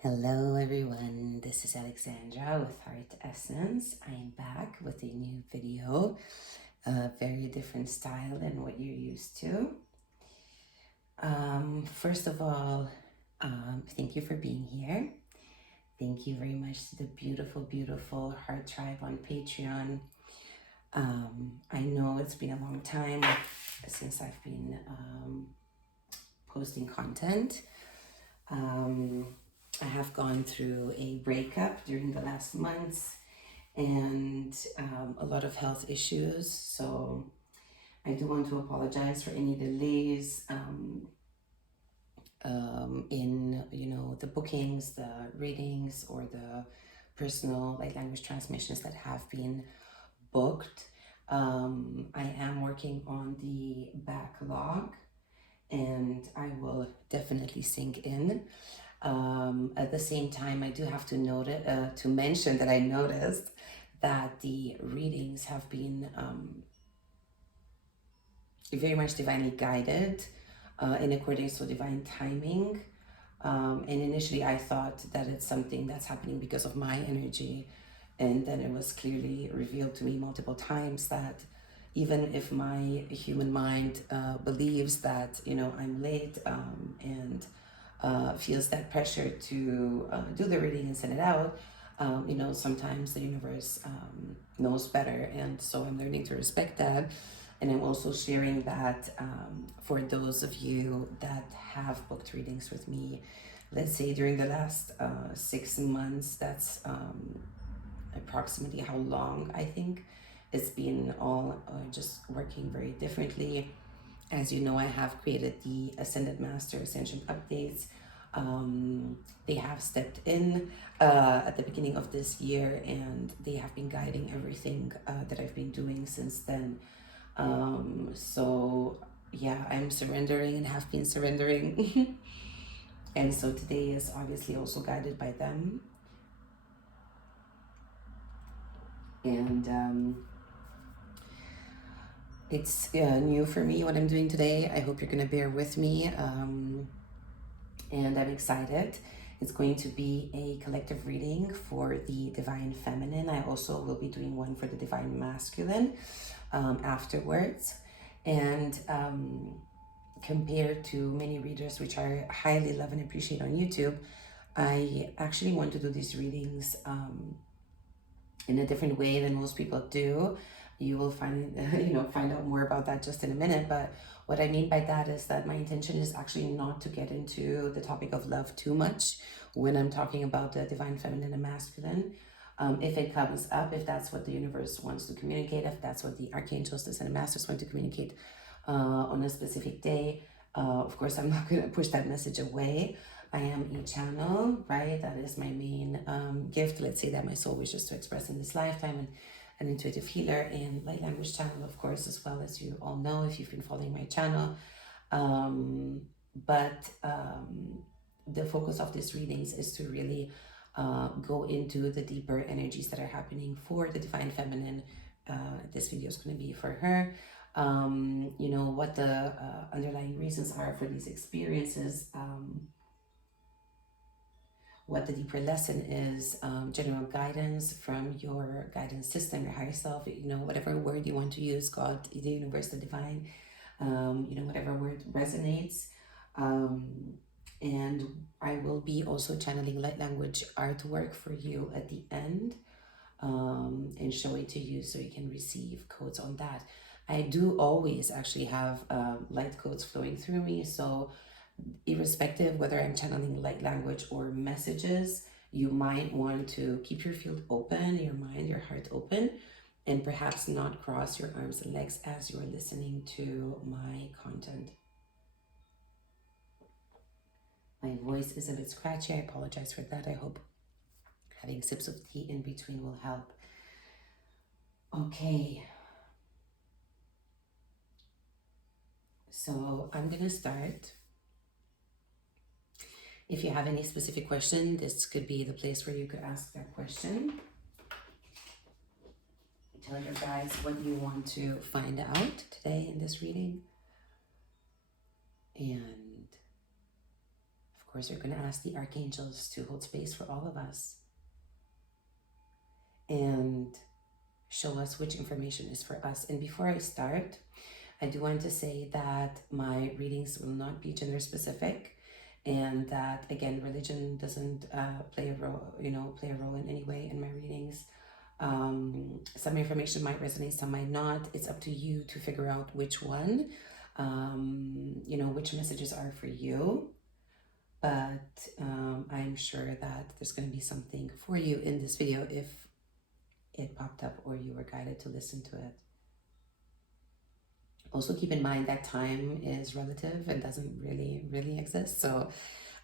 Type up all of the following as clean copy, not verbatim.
Hello everyone, this is Alexandra with Heart Essence. I am back with a new video, a very different style than what you're used to. First of all, thank you for being here. Thank you very much to the beautiful Heart Tribe on Patreon. I know it's been a long time since I've been posting content. I have gone through a breakup during the last months and a lot of health issues. So I do want to apologize for any delays in, the bookings, the readings, or the personal light language transmissions that have been booked. I am working on the backlog and I will definitely sink in. At the same time, I do have to note to mention that I noticed that the readings have been very much divinely guided in accordance to divine timing. And initially, I thought that it's something that's happening because of my energy. And then it was clearly revealed to me multiple times that even if my human mind believes that, I'm late and feels that pressure to do the reading and send it out, sometimes the universe knows better. And so I'm learning to respect that. And I'm also sharing that for those of you that have booked readings with me, let's say during the last 6 months, that's approximately how long I think it's been all just working very differently. As you know, I have created the Ascended Masters Ascension updates. They have stepped in at the beginning of this year and they have been guiding everything that I've been doing since then. So yeah, I'm surrendering and have been surrendering. And so today is obviously also guided by them. And it's new for me what I'm doing today. I hope you're gonna bear with me. And I'm excited. It's going to be a collective reading for the Divine Feminine. I also will be doing one for the Divine Masculine afterwards. And compared to many readers, which I highly love and appreciate on YouTube, I actually want to do these readings in a different way than most people do. You will find out more about that just in a minute. But what I mean by that is that my intention is actually not to get into the topic of love too much when I'm talking about the divine feminine and masculine. If it comes up, if that's what the universe wants to communicate, if that's what the archangels, the Ascended Masters want to communicate on a specific day, of course, I'm not going to push that message away. I am a channel, right? That is my main gift. Let's say that my soul wishes to express in this lifetime, and an intuitive healer and light language channel, of course, as well, as you all know if you've been following my channel. But the focus of these readings is to really go into the deeper energies that are happening for the divine feminine. This video is going to be for her. What the underlying reasons are for these experiences, what the deeper lesson is, general guidance from your guidance system, your higher self, whatever word you want to use, God, the universe, the divine, whatever word resonates. And I will be also channeling light language artwork for you at the end and show it to you so you can receive codes on that. I do always actually have light codes flowing through me, so irrespective whether I'm channeling light language or messages, you might want to keep your field open, your mind, your heart open, and perhaps not cross your arms and legs as you're listening to my content. My voice is a bit scratchy. I apologize for that. I hope having sips of tea in between will help. Okay. So I'm going to start. If you have any specific question, this could be the place where you could ask that question. Tell your guides what you want to find out today in this reading. And of course, we're going to ask the archangels to hold space for all of us and show us which information is for us. And before I start, I do want to say that my readings will not be gender specific, and that, again, religion doesn't play a role in any way in my readings. Some information might resonate, some might not. It's up to you to figure out which one, which messages are for you. But I'm sure that there's going to be something for you in this video if it popped up or you were guided to listen to it. Also keep in mind that time is relative and doesn't really exist. So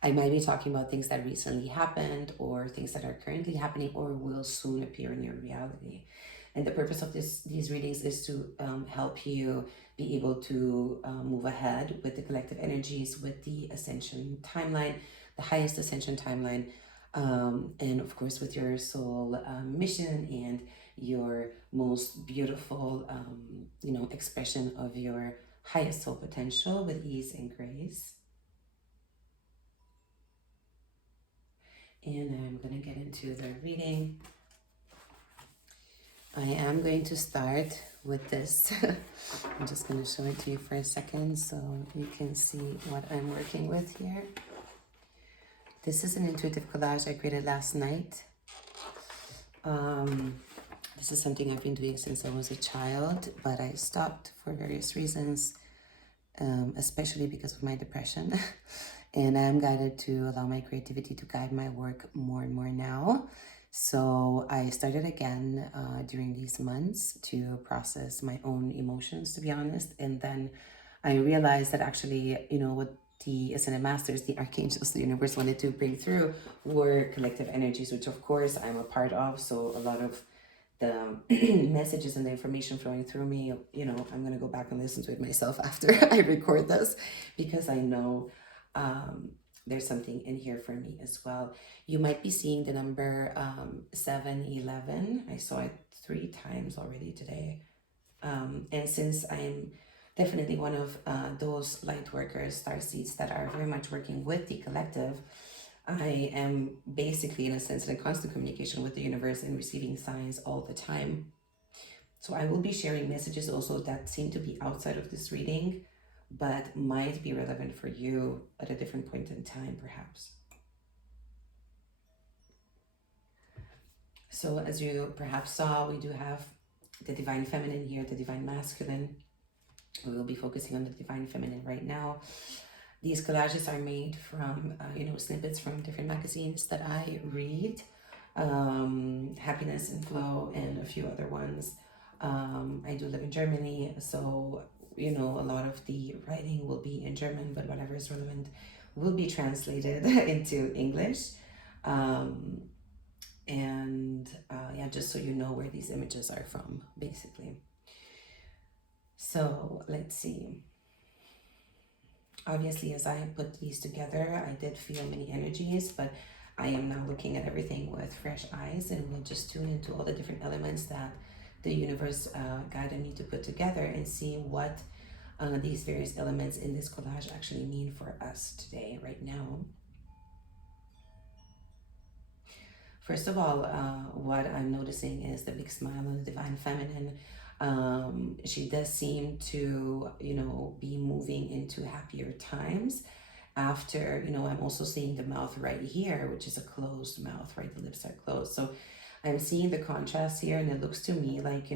I might be talking about things that recently happened or things that are currently happening or will soon appear in your reality. And the purpose of these readings is to help you be able to move ahead with the collective energies, with the ascension timeline, the highest ascension timeline, and of course with your soul mission and your most beautiful, expression of your highest soul potential with ease and grace. And I'm going to get into the reading. I am going to start with this. I'm just going to show it to you for a second so you can see what I'm working with here. This is an intuitive collage I created last night. This is something I've been doing since I was a child, but I stopped for various reasons, especially because of my depression. And I'm guided to allow my creativity to guide my work more and more now. So I started again during these months to process my own emotions, to be honest. And then I realized that actually, what the Ascended Masters, the Archangels, the universe wanted to bring through were collective energies, which of course I'm a part of. So a lot of the messages and the information flowing through me, I'm going to go back and listen to it myself after I record this, because I know there's something in here for me as well. You might be seeing the number 711. I saw it 3 times already today. And since I'm definitely one of those light workers, starseeds that are very much working with the collective, I am basically, in a sense, in a constant communication with the universe and receiving signs all the time. So I will be sharing messages also that seem to be outside of this reading, but might be relevant for you at a different point in time, perhaps. So as you perhaps saw, we do have the Divine Feminine here, the Divine Masculine. We will be focusing on the Divine Feminine right now. These collages are made from, snippets from different magazines that I read, Happiness and Flow and a few other ones. I do live in Germany, so, a lot of the writing will be in German, but whatever is relevant will be translated into English. Just so you know where these images are from, basically. So let's see. Obviously, as I put these together, I did feel many energies, but I am now looking at everything with fresh eyes, and we'll just tune into all the different elements that the universe guided me to put together and see what these various elements in this collage actually mean for us today, right now. First of all, what I'm noticing is the big smile on the Divine Feminine. She does seem to, be moving into happier times after, I'm also seeing the mouth right here, which is a closed mouth, right? The lips are closed. So I'm seeing the contrast here, and it looks to me like,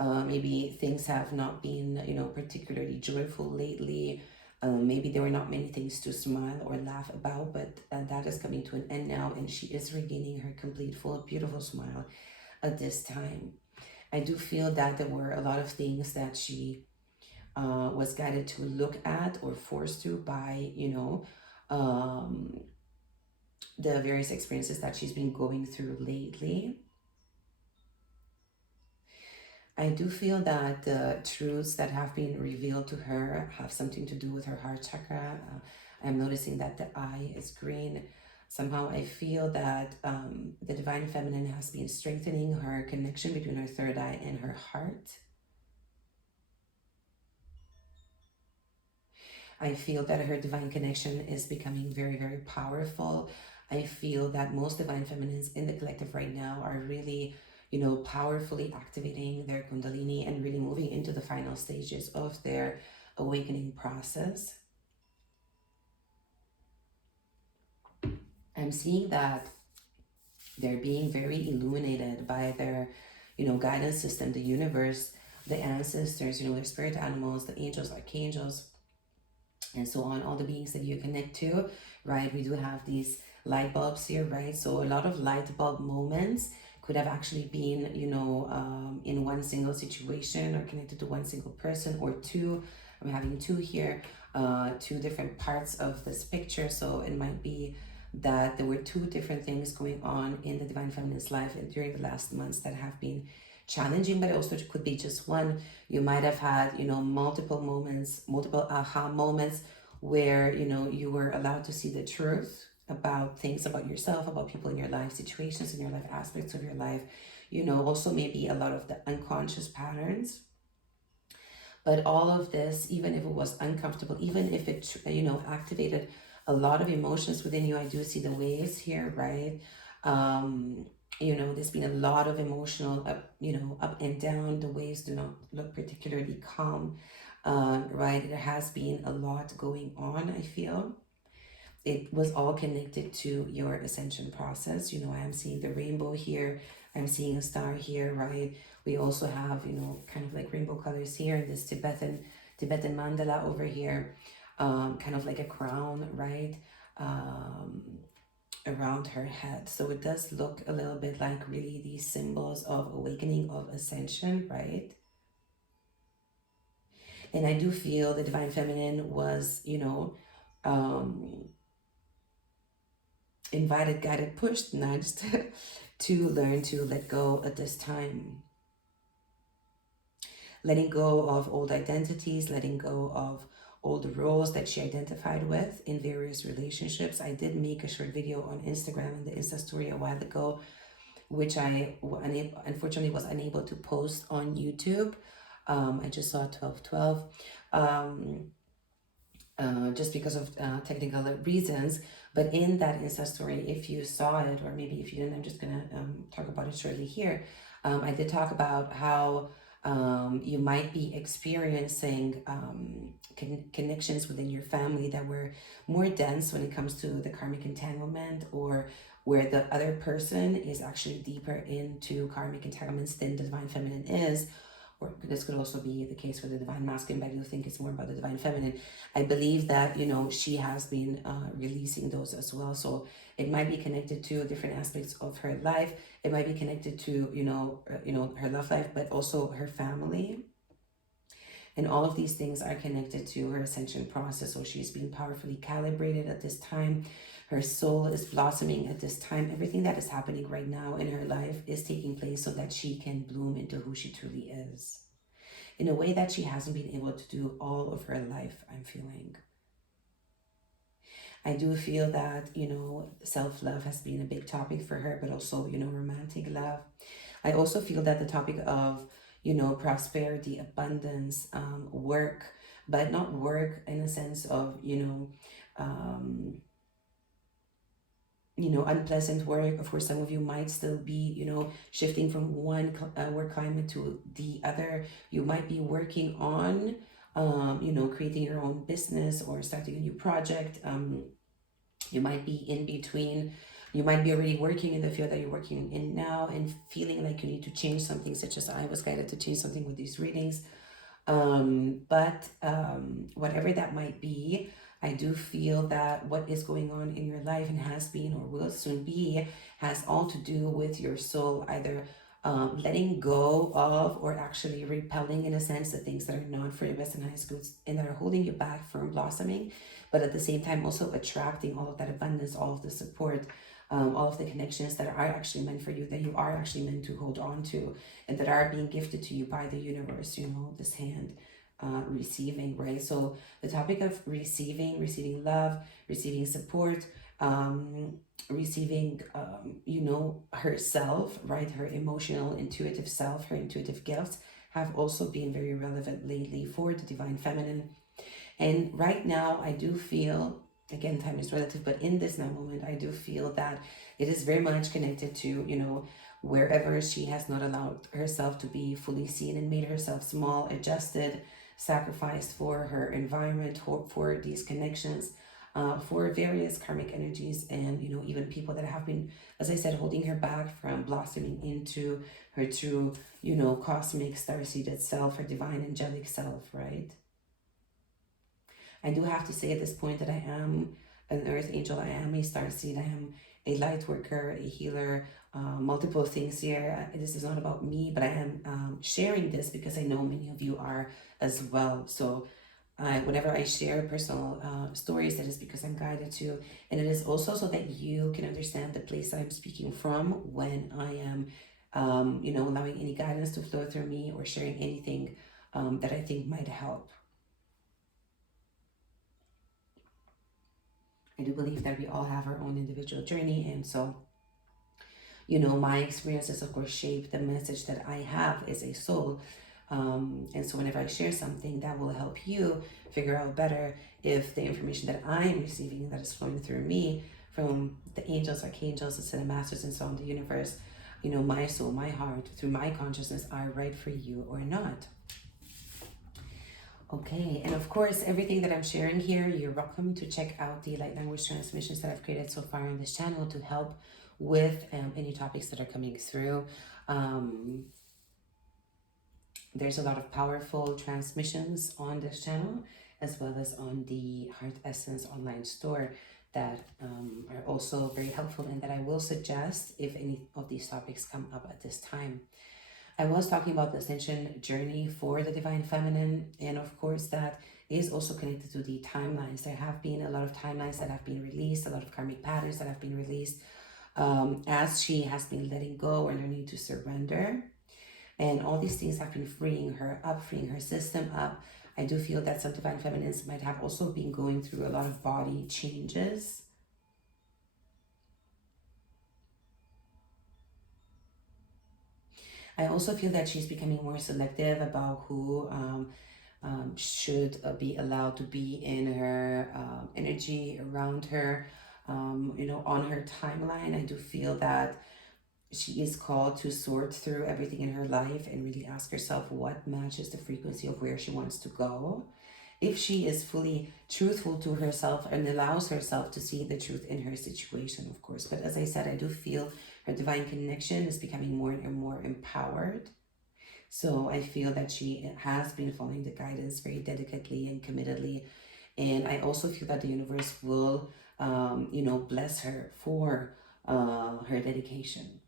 maybe things have not been, particularly joyful lately. Maybe there were not many things to smile or laugh about, but that is coming to an end now, and she is regaining her complete, full, beautiful smile at this time. I do feel that there were a lot of things that she was guided to look at or forced to by, the various experiences that she's been going through lately. I do feel that the truths that have been revealed to her have something to do with her heart chakra. I'm noticing that the eye is green. Somehow I feel that the Divine Feminine has been strengthening her connection between her third eye and her heart. I feel that her divine connection is becoming very, very powerful. I feel that most divine feminines in the collective right now are really, powerfully activating their Kundalini and really moving into the final stages of their awakening process. I'm seeing that they're being very illuminated by their, guidance system, the universe, the ancestors, their spirit animals, the angels, archangels, and so on, all the beings that you connect to, right? We do have these light bulbs here, right? So a lot of light bulb moments could have actually been, in one single situation or connected to one single person or two. I'm having two here, two different parts of this picture. So it might be that there were two different things going on in the Divine Feminine's life and during the last months that have been challenging, but it also could be just one. You might have had, multiple moments, multiple aha moments where, you were allowed to see the truth about things about yourself, about people in your life, situations in your life, aspects of your life, also maybe a lot of the unconscious patterns. But all of this, even if it was uncomfortable, even if it, activated a lot of emotions within you, I do see the waves here, right? There's been a lot of emotional up and down. The waves do not look particularly calm, right? There has been a lot going on, I feel. It was all connected to your ascension process. I am seeing the rainbow here. I'm seeing a star here, right? We also have, kind of like rainbow colors here. This Tibetan mandala over here, kind of like a crown, right? Around her head. So it does look a little bit like really these symbols of awakening, of ascension, right? And I do feel the Divine Feminine was, invited, guided, pushed, nudged to learn to let go at this time. Letting go of old identities, letting go of all the roles that she identified with in various relationships. I did make a short video on Instagram and the Insta story a while ago, which I unfortunately was unable to post on YouTube. I just saw 1212. Just because of technical reasons. But in that Insta story, if you saw it, or maybe if you didn't, I'm just gonna talk about it shortly here. I did talk about how you might be experiencing connections within your family that were more dense when it comes to the karmic entanglement, or where the other person is actually deeper into karmic entanglements than the Divine Feminine is. Or this could also be the case for the Divine Masculine, but I do think it's more about the Divine Feminine. I believe that, she has been releasing those as well. So it might be connected to different aspects of her life. It might be connected to, her love life, but also her family. And all of these things are connected to her ascension process. So she's being powerfully calibrated at this time. Her soul is blossoming at this time. Everything that is happening right now in her life is taking place so that she can bloom into who she truly is, in a way that she hasn't been able to do all of her life, I'm feeling. I do feel that, self-love has been a big topic for her, but also, romantic love. I also feel that the topic of, prosperity, abundance, work, but not work in a sense of, unpleasant work. For some of you might still be, shifting from one work climate to the other. You might be working on, creating your own business or starting a new project. You might be in between. You might be already working in the field that you're working in now and feeling like you need to change something, such as I was guided to change something with these readings. But whatever that might be, I do feel that what is going on in your life and has been or will soon be has all to do with your soul either letting go of or actually repelling, in a sense, the things that are not for your best and highest goods and that are holding you back from blossoming, but at the same time also attracting all of that abundance, all of the support, all of the connections that are actually meant for you, that you are actually meant to hold on to, and that are being gifted to you by the universe, this hand receiving, right? So the topic of receiving love, receiving support, receiving, herself, right? Her emotional, intuitive self, her intuitive gifts have also been very relevant lately for the Divine Feminine. And right now, I do feel, again, time is relative, but in this now moment, I do feel that it is very much connected to, wherever she has not allowed herself to be fully seen and made herself small, adjusted, sacrificed for her environment, for these connections, for various karmic energies, and even people that have been, as I said, holding her back from blossoming into her true, cosmic star-seeded self, her divine angelic self, right? I do have to say at this point that I am an earth angel, I am a starseed, I am a light worker, a healer, multiple things here. This is not about me, but I am sharing this because I know many of you are as well. So whenever I share personal stories, that is because I'm guided to, and it is also so that you can understand the place that I'm speaking from when I am, allowing any guidance to flow through me or sharing anything that I think might help. I do believe that we all have our own individual journey, and so, my experiences, of course, shape the message that I have as a soul. And so, whenever I share something that will help you figure out better if the information that I am receiving that is flowing through me from the angels, archangels, ascended masters, and so on, the universe, my soul, my heart, through my consciousness, are right for you or not. Okay, and of course, everything that I'm sharing here, you're welcome to check out the light language transmissions that I've created so far on this channel to help with any topics that are coming through. There's a lot of powerful transmissions on this channel, as well as on the Heart Essence online store that are also very helpful and that I will suggest if any of these topics come up at this time. I was talking about the ascension journey for the divine feminine, and of course that is also connected to the timelines. There have been a lot of timelines that have been released, a lot of karmic patterns that have been released as she has been letting go and learning to surrender. And all these things have been freeing her up, freeing her system up. I do feel that some divine feminines might have also been going through a lot of body changes. I also feel that she's becoming more selective about who should be allowed to be in her energy around her, on her timeline. I do feel that she is called to sort through everything in her life and really ask herself what matches the frequency of where she wants to go. If she is fully truthful to herself and allows herself to see the truth in her situation, of course. But as I said, I do feel her divine connection is becoming more and more empowered. So I feel that she has been following the guidance very dedicatedly and committedly. And I also feel that the universe will, bless her for her dedication.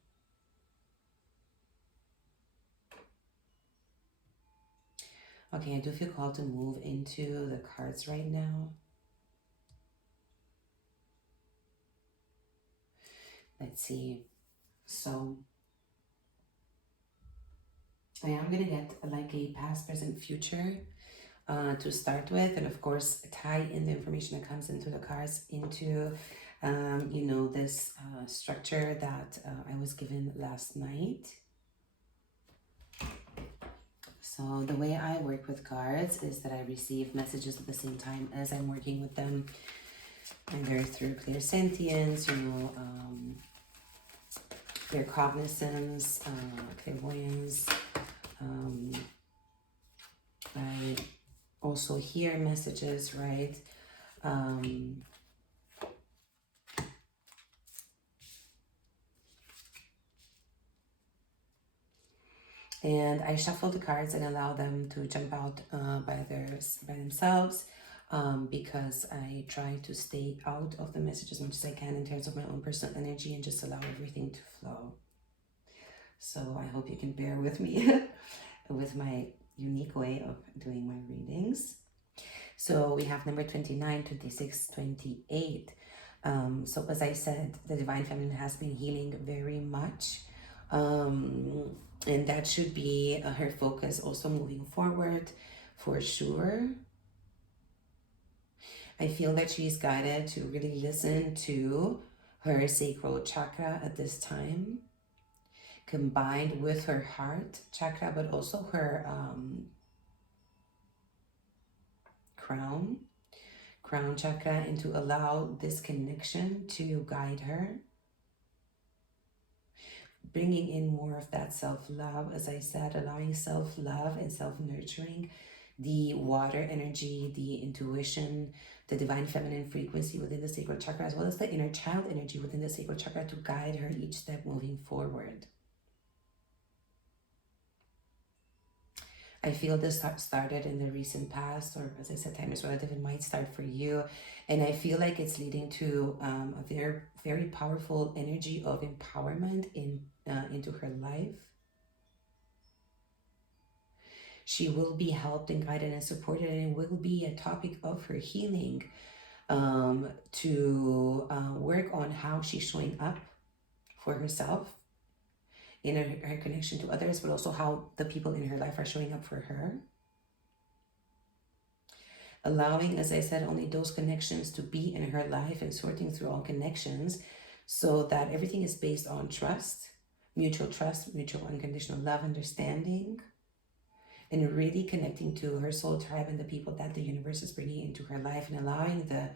Okay, I do feel called to move into the cards right now. Let's see. So I am going to get like a past, present, future to start with. And of course, tie in the information that comes into the cards into, this structure that I was given last night. So the way I work with cards is that I receive messages at the same time as I'm working with them, either through clairsentience, claircognizance, clairvoyance. I also hear messages, right? And I shuffle the cards and allow them to jump out by themselves, because I try to stay out of the message as much as I can in terms of my own personal energy and just allow everything to flow. So I hope you can bear with me with my unique way of doing my readings. So we have number 29, 26, 28. So as I said, the divine feminine has been healing very much. And that should be her focus also moving forward for sure. I feel that she's guided to really listen to her sacral chakra at this time, combined with her heart chakra, but also her crown chakra, and to allow this connection to guide her, bringing in more of that self-love. As I said, allowing self-love and self-nurturing, the water energy, the intuition, the divine feminine frequency within the sacral chakra, as well as the inner child energy within the sacral chakra, to guide her each step moving forward. I feel this started in the recent past, or as I said, time is relative, it might start for you. And I feel like it's leading to a very, very powerful energy of empowerment into her life. She will be helped and guided and supported, and it will be a topic of her healing to work on how she's showing up for herself in her connection to others, but also how the people in her life are showing up for her. Allowing, as I said, only those connections to be in her life, and sorting through all connections so that everything is based on trust, mutual unconditional love, understanding, and really connecting to her soul tribe and the people that the universe is bringing into her life, and allowing the,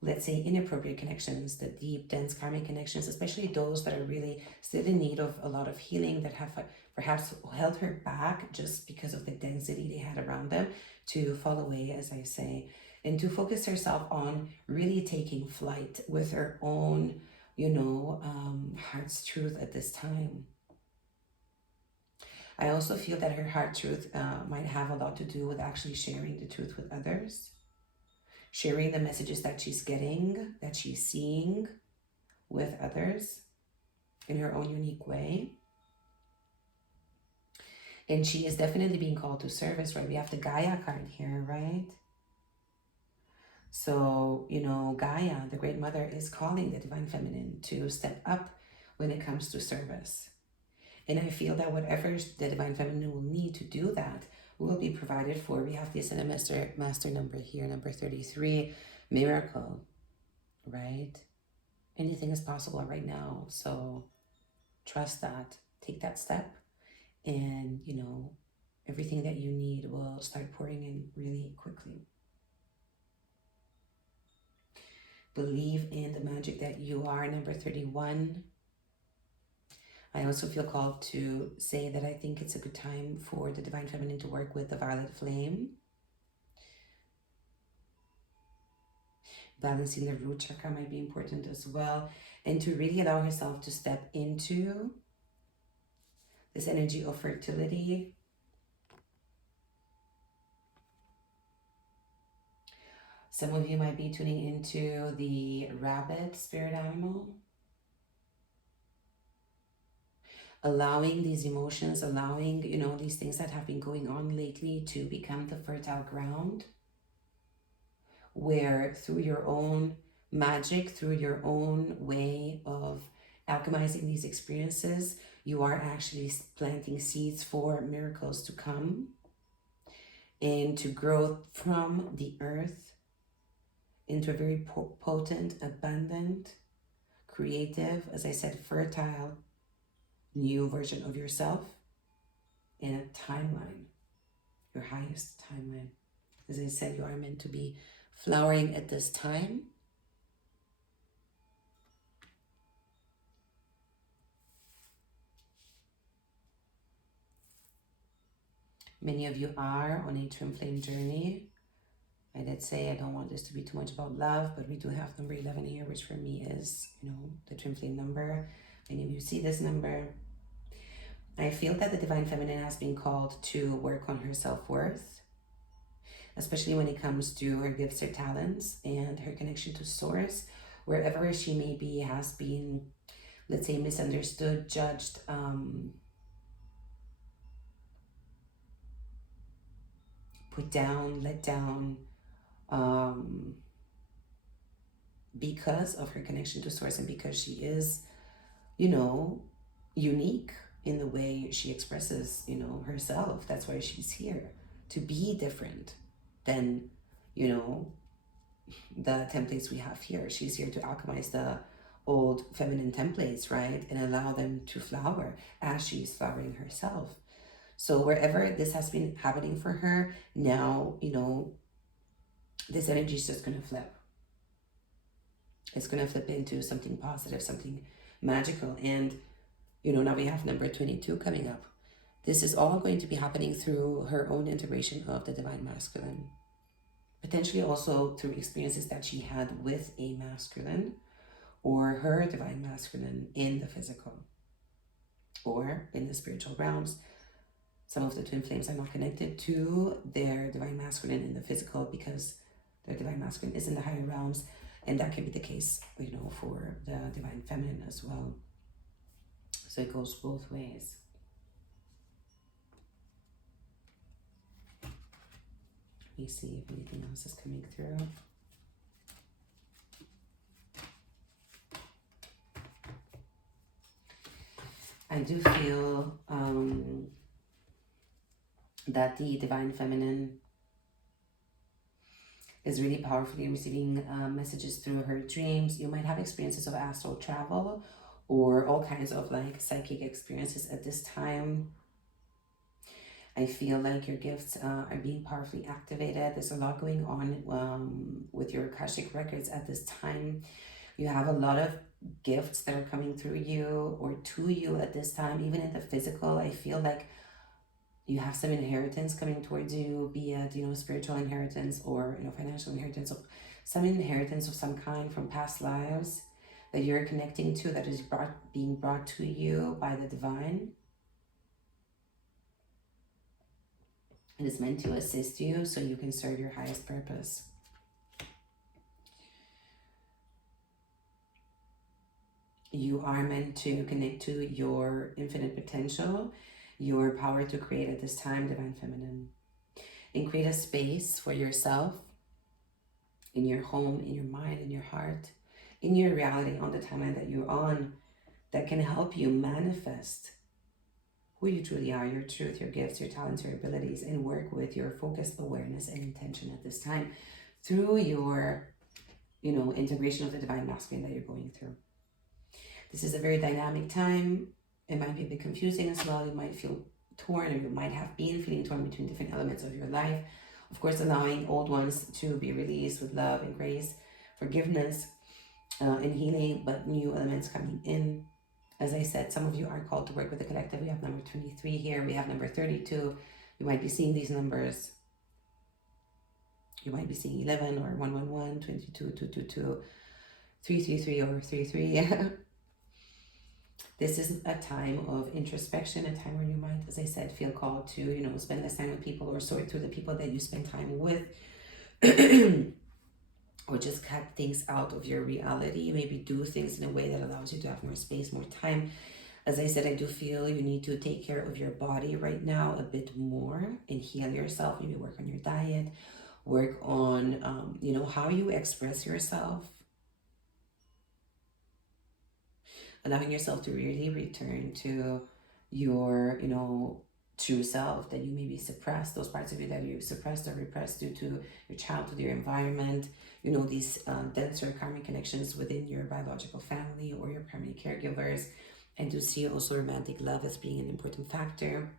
let's say, inappropriate connections, the deep, dense karmic connections, especially those that are really still in need of a lot of healing, that have perhaps held her back just because of the density they had around them, to fall away, as I say, and to focus herself on really taking flight with her own, heart's truth at this time. I also feel that her heart truth might have a lot to do with actually sharing the truth with others, sharing the messages that she's getting, that she's seeing with others in her own unique way. And she is definitely being called to service, right? We have the Gaia card here, right? So, Gaia, the Great Mother, is calling the Divine Feminine to step up when it comes to service. And I feel that whatever the Divine Feminine will need to do that will be provided for. We have the Ascended Master number here, number 33, miracle, right? Anything is possible right now. So trust that, take that step, and, everything that you need will start pouring in really quickly. Believe in the magic that you are, number 31. I also feel called to say that I think it's a good time for the Divine Feminine to work with the violet flame. Balancing the root chakra might be important as well. And to really allow herself to step into this energy of fertility. Some of you might be tuning into the rabbit spirit animal. Allowing these emotions, allowing, these things that have been going on lately to become the fertile ground, where through your own magic, through your own way of alchemizing these experiences, you are actually planting seeds for miracles to come and to grow from the earth into a very potent, abundant, creative, as I said, fertile, new version of yourself in a timeline, your highest timeline. As I said, you are meant to be flowering at this time. Many of you are on a twin flame journey. I did say I don't want this to be too much about love, but we do have number 11 here, which for me is, the twin flame number. Many of you see this number. I feel that the Divine Feminine has been called to work on her self-worth, especially when it comes to her gifts, her talents, and her connection to Source. Wherever she maybe has been, let's say, misunderstood, judged, put down, let down, because of her connection to Source, and because she is, unique in the way she expresses, herself. That's why she's here, to be different than, the templates we have here. She's here to alchemize the old feminine templates, right? And allow them to flower as she's flowering herself. So wherever this has been happening for her, now, this energy is just going to flip. It's going to flip into something positive, something magical. And, you know, now we have number 22 coming up. This is all going to be happening through her own integration of the divine masculine. Potentially also through experiences that she had with a masculine or her divine masculine in the physical or in the spiritual realms. Some of the twin flames are not connected to their divine masculine in the physical because their divine masculine is in the higher realms, and that can be the case, you know, for the divine feminine as well. So it goes both ways. Let me see if anything else is coming through. I do feel that the divine feminine is really powerfully receiving messages through her dreams. You might have experiences of astral travel or all kinds of like psychic experiences at this time. I feel like your gifts are being powerfully activated. There's a lot going on with your Akashic records at this time. You have a lot of gifts that are coming through you or to you at this time. Even in the physical, I feel like you have some inheritance coming towards you, be it, you know, spiritual inheritance or, you know, financial inheritance, or some inheritance of some kind from past lives that you're connecting to, that is being brought to you by the divine. It is meant to assist you so you can serve your highest purpose. You are meant to connect to your infinite potential, your power to create at this time, divine feminine. And create a space for yourself in your home, in your mind, in your heart, in your reality, on the timeline that you're on, that can help you manifest who you truly are, your truth, your gifts, your talents, your abilities, and work with your focus, awareness, and intention at this time through your, you know, integration of the divine masculine that you're going through. This is a very dynamic time. It might be a bit confusing as well. You might feel torn, or you might have been feeling torn between different elements of your life. Of course, allowing old ones to be released with love and grace, forgiveness, and healing, but new elements coming in. As I said, some of you are called to work with the collective. We have number 23 here. We have number 32. You might be seeing these numbers. You might be seeing 11 or 111, 22, 222, 333, or 33. This is a time of introspection, a time where you might, as I said, feel called to, you know, spend less time with people or sort through the people that you spend time with. Or just cut things out of your reality. Maybe do things in a way that allows you to have more space, more time. As I said, I do feel you need to take care of your body right now a bit more and heal yourself. Maybe work on your diet, work on, you know, how you express yourself. Allowing yourself to really return to your, you know, true self that you maybe suppressed, those parts of you that you suppressed or repressed due to your childhood, your environment, you know, these denser karmic connections within your biological family or your primary caregivers. And to see also romantic love as being an important factor.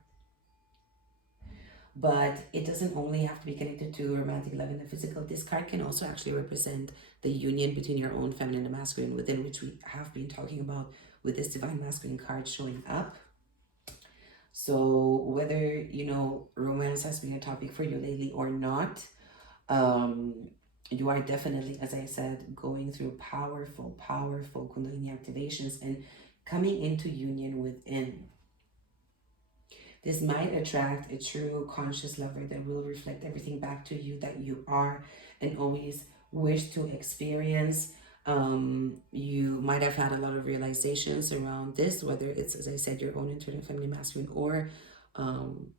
But it doesn't only have to be connected to romantic love in the physical. This card can also actually represent the union between your own feminine and masculine, within which we have been talking about with this divine masculine card showing up. So whether, you know, romance has been a topic for you lately or not, you are definitely, as I said, going through powerful Kundalini activations and coming into union within. This might attract a true conscious lover that will reflect everything back to you that you are and always wish to experience. You might have had a lot of realizations around this, whether it's, as I said, your own internal feminine masculine or,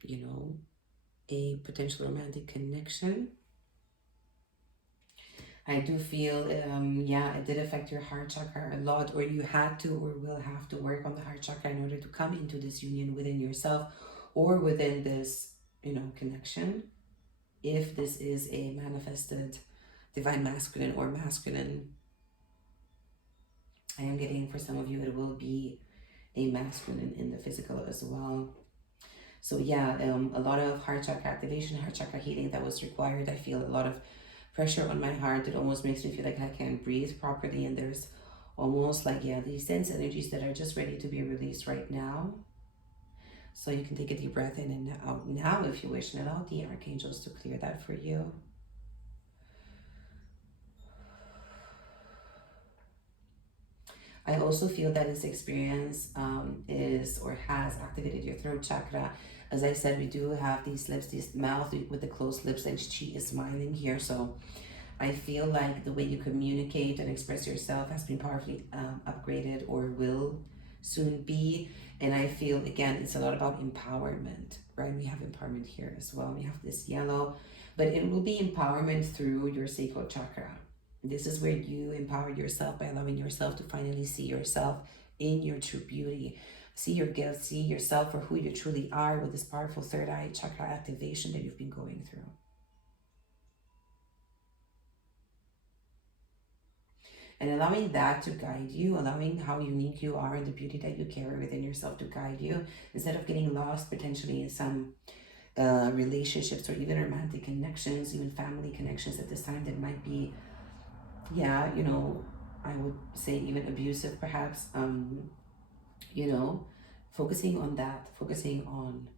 you know, a potential romantic connection. I do feel, yeah, it did affect your heart chakra a lot, or you had to or will have to work on the heart chakra in order to come into this union within yourself or within this, you know, connection. If this is a manifested divine masculine or masculine, I am getting for some of you, it will be a masculine in the physical as well. So yeah, a lot of heart chakra activation, heart chakra healing that was required. I feel a lot of pressure on my heart. It almost makes me feel like I can't breathe properly, and there's almost like, yeah, these dense energies that are just ready to be released right now. So you can take a deep breath in and out now if you wish, and allow the archangels to clear that for you. I also feel that this experience is or has activated your throat chakra. As I said, we do have these lips, this mouth with the closed lips, and she is smiling here. So I feel like the way you communicate and express yourself has been powerfully upgraded or will soon be. And I feel, again, it's a lot about empowerment, right? We have empowerment here as well. We have this yellow, but it will be empowerment through your sacral chakra. This is where you empower yourself by allowing yourself to finally see yourself in your true beauty. See your gifts, see yourself for who you truly are with this powerful third eye chakra activation that you've been going through. And allowing that to guide you, allowing how unique you are and the beauty that you carry within yourself to guide you, instead of getting lost potentially in some relationships or even romantic connections, even family connections at this time that might be, yeah, you know, I would say even abusive perhaps, you know, focusing on that, focusing on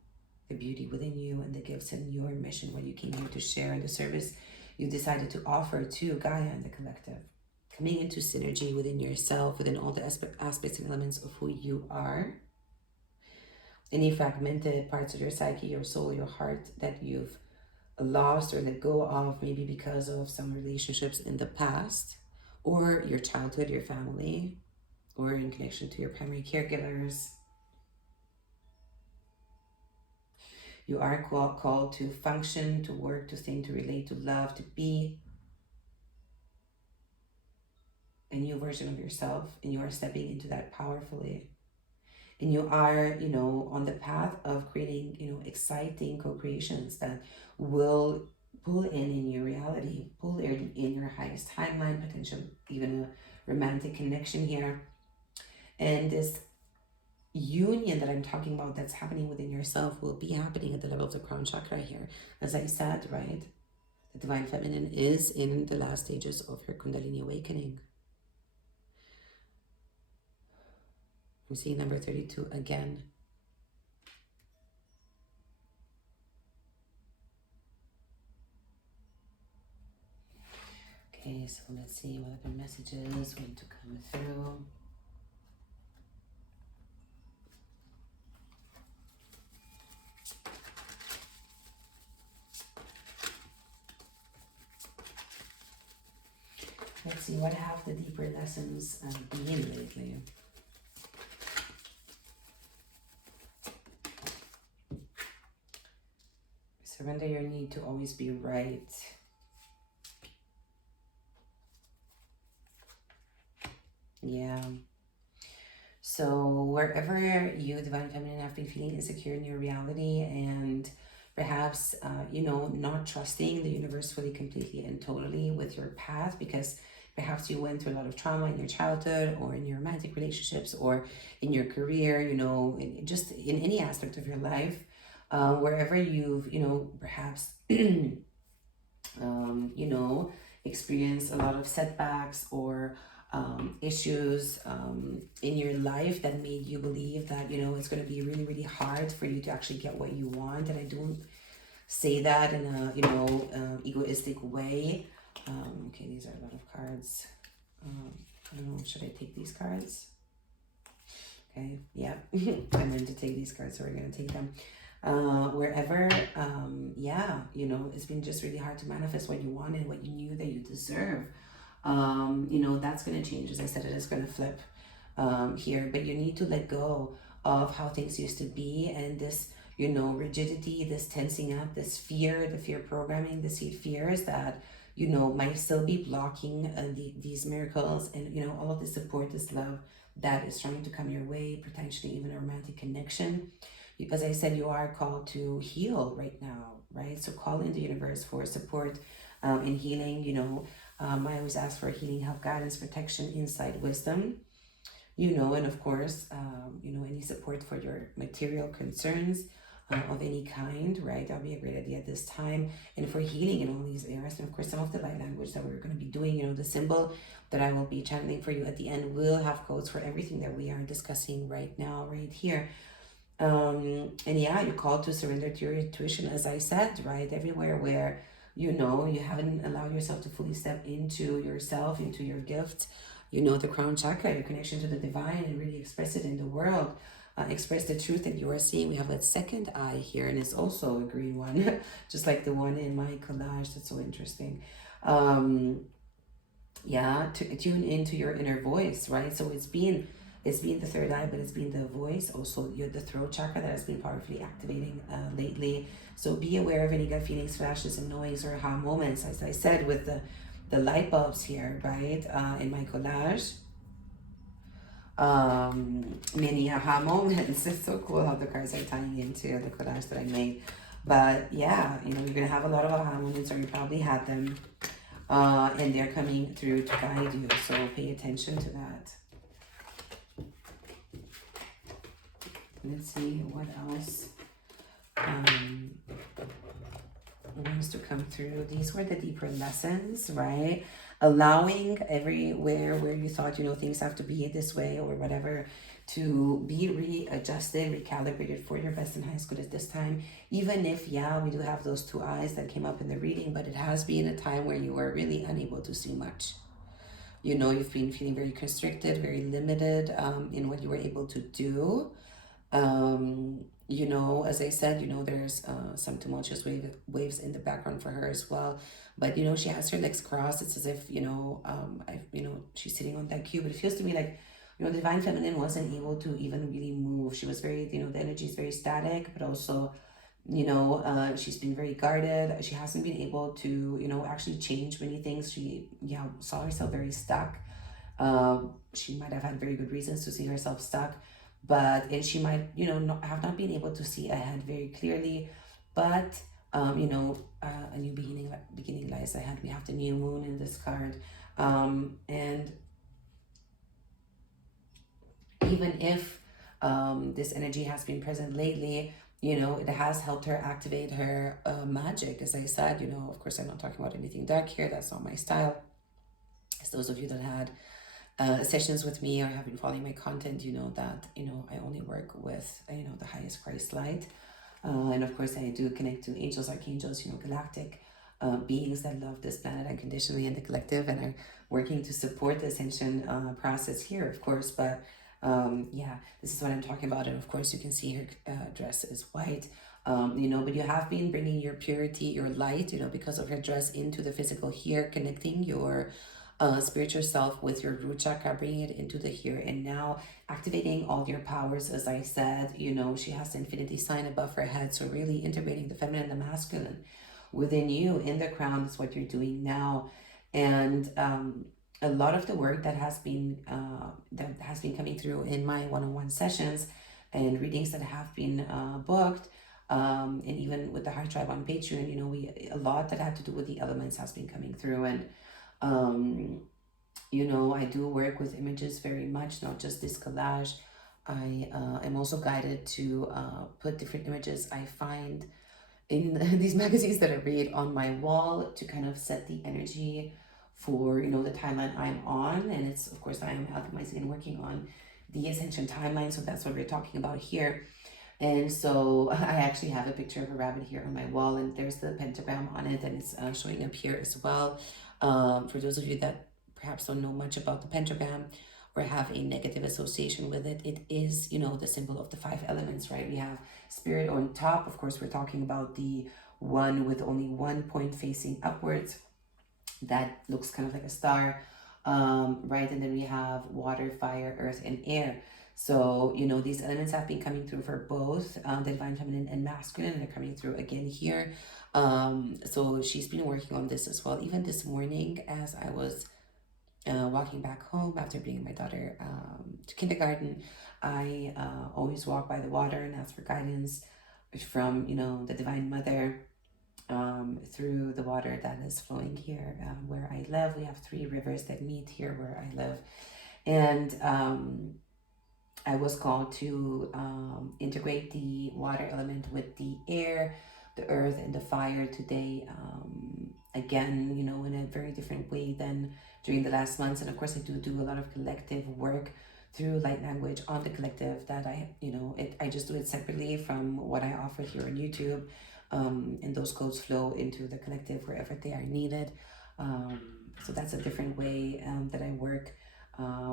the beauty within you and the gifts and your mission, what you came here to share, and the service you decided to offer to Gaia and the collective. Coming into synergy within yourself, within all the aspects and elements of who you are. Any fragmented parts of your psyche, your soul, your heart that you've lost or let go of, maybe because of some relationships in the past, or your childhood, your family, or in connection to your primary caregivers. You are called to function, to work, to think, to relate, to love, to be a new version of yourself, and you are stepping into that powerfully. And you are, you know, on the path of creating, you know, exciting co-creations that will pull in your reality, pull in your highest timeline, potential, even a romantic connection here. And this union that I'm talking about that's happening within yourself will be happening at the level of the crown chakra here. As I said, right? The Divine Feminine is in the last stages of her Kundalini awakening. I'm seeing number 32 again. Okay, so let's see what other messages want to come through. Let's see, what have the deeper lessons been lately? Surrender your need to always be right. Yeah. So wherever you, Divine Feminine, have been feeling insecure in your reality and perhaps, you know, not trusting the universe fully, completely, and totally with your path, because perhaps you went through a lot of trauma in your childhood or in your romantic relationships or in your career, you know, just in any aspect of your life, wherever you've, you know, perhaps, you know, experienced a lot of setbacks or issues in your life that made you believe that, you know, it's going to be really, really hard for you to actually get what you want. And I don't say that in a, you know, egoistic way. Okay, these are a lot of cards. I don't know, should I take these cards? Okay, yeah, I meant to take these cards, so we're going to take them. Wherever, yeah, you know, it's been just really hard to manifest what you want and what you knew that you deserve. You know, that's going to change. As I said, it is going to flip here, but you need to let go of how things used to be, and this, you know, rigidity, this tensing up, this fear, the fear programming, the seed fears that, you know, might still be blocking these miracles and, you know, all of the support, this love that is trying to come your way, potentially even a romantic connection. As I said, you are called to heal right now, right? So call in the universe for support in healing, you know. I always ask for healing, help, guidance, protection, insight, wisdom, you know, and of course, you know, any support for your material concerns. of any kind, right? That would be a great idea at this time. And for healing in all these areas. And of course, some of the light language that we're going to be doing, the symbol that I will be channeling for you at the end will have codes for everything that we are discussing right now, right here. And yeah, you're called to surrender to your intuition, as I said, right? Everywhere where you haven't allowed yourself to fully step into yourself, into your gifts, the crown chakra, your connection to the divine, and really express it in the world. Express the truth that you are seeing. We have that second eye here, and it's also a green one, just like the one in my collage. That's so interesting. Yeah, to tune into your inner voice, right? So it's been the third eye, but it's been the voice, also the throat chakra that has been powerfully activating lately. So be aware of any gut feelings, flashes, and noise or aha moments, as I said, with the light bulbs here, right? In my collage. Many aha moments. It's so cool how the cards are tying into the collage that I made. But yeah, you're gonna have a lot of aha moments, or you probably had them, and they're coming through to guide you. So pay attention to that. Let's see what else wants to come through. These were the deeper lessons, right? Allowing everywhere where you thought, things have to be this way or whatever, to be readjusted, recalibrated for your best and highest good at this time. Even if, yeah, we do have those two eyes that came up in the reading, but it has been a time where you were really unable to see much. You've been feeling very constricted, very limited in what you were able to do. As I said, there's some tumultuous waves in the background for her as well. But, she has her legs crossed. It's as if, she's sitting on that cube. It feels to me like, the Divine Feminine wasn't able to even really move. She was very, the energy is very static, but also, she's been very guarded. She hasn't been able to, actually change many things. She, saw herself very stuck. She might have had very good reasons to see herself stuck. And she might, have not been able to see ahead very clearly, but, a new beginning lies ahead. We have the new moon in this card. And even if this energy has been present lately, it has helped her activate her magic. As I said, of course, I'm not talking about anything dark here. That's not my style. As those of you that had sessions with me or have been following my content, that I only work with the highest Christ light, and of course I do connect to angels, archangels, galactic beings that love this planet unconditionally and the collective, and are working to support the ascension process here, of course. But yeah, this is what I'm talking about. And of course you can see her dress is white, but you have been bringing your purity, your light, because of her dress, into the physical here, connecting your spiritual self with your root chakra, bringing it into the here and now, activating all your powers. As I said, she has the infinity sign above her head, so really integrating the feminine and the masculine within you in the crown is what you're doing now. And a lot of the work that has been coming through in my one-on-one sessions and readings that have been booked, and even with the Heart Tribe on Patreon, a lot that had to do with the elements has been coming through. And I do work with images very much, not just this collage. I am also guided to put different images I find in these magazines that I read on my wall to kind of set the energy for, the timeline I'm on. And it's, of course, I am alchemizing and working on the ascension timeline. So that's what we're talking about here. And so I actually have a picture of a rabbit here on my wall, and there's the pentagram on it, and it's showing up here as well. For those of you that perhaps don't know much about the pentagram or have a negative association with it, it is, the symbol of the 5 elements, right? We have spirit on top. Of course, we're talking about the one with only one point facing upwards. That looks kind of like a star, right? And then we have water, fire, earth, and air. So, these elements have been coming through for both the divine feminine and masculine, and they're coming through again here. So she's been working on this as well. Even this morning, as I was walking back home after bringing my daughter to kindergarten, I always walk by the water and ask for guidance from, the Divine Mother through the water that is flowing here where I live. We have 3 rivers that meet here where I live. And I was called to integrate the water element with the air, the earth, and the fire today. Again, you know, in a very different way than during the last months. And of course, I do a lot of collective work through light language on the collective that I just do it separately from what I offer here on YouTube. And those codes flow into the collective wherever they are needed. So that's a different way that I work,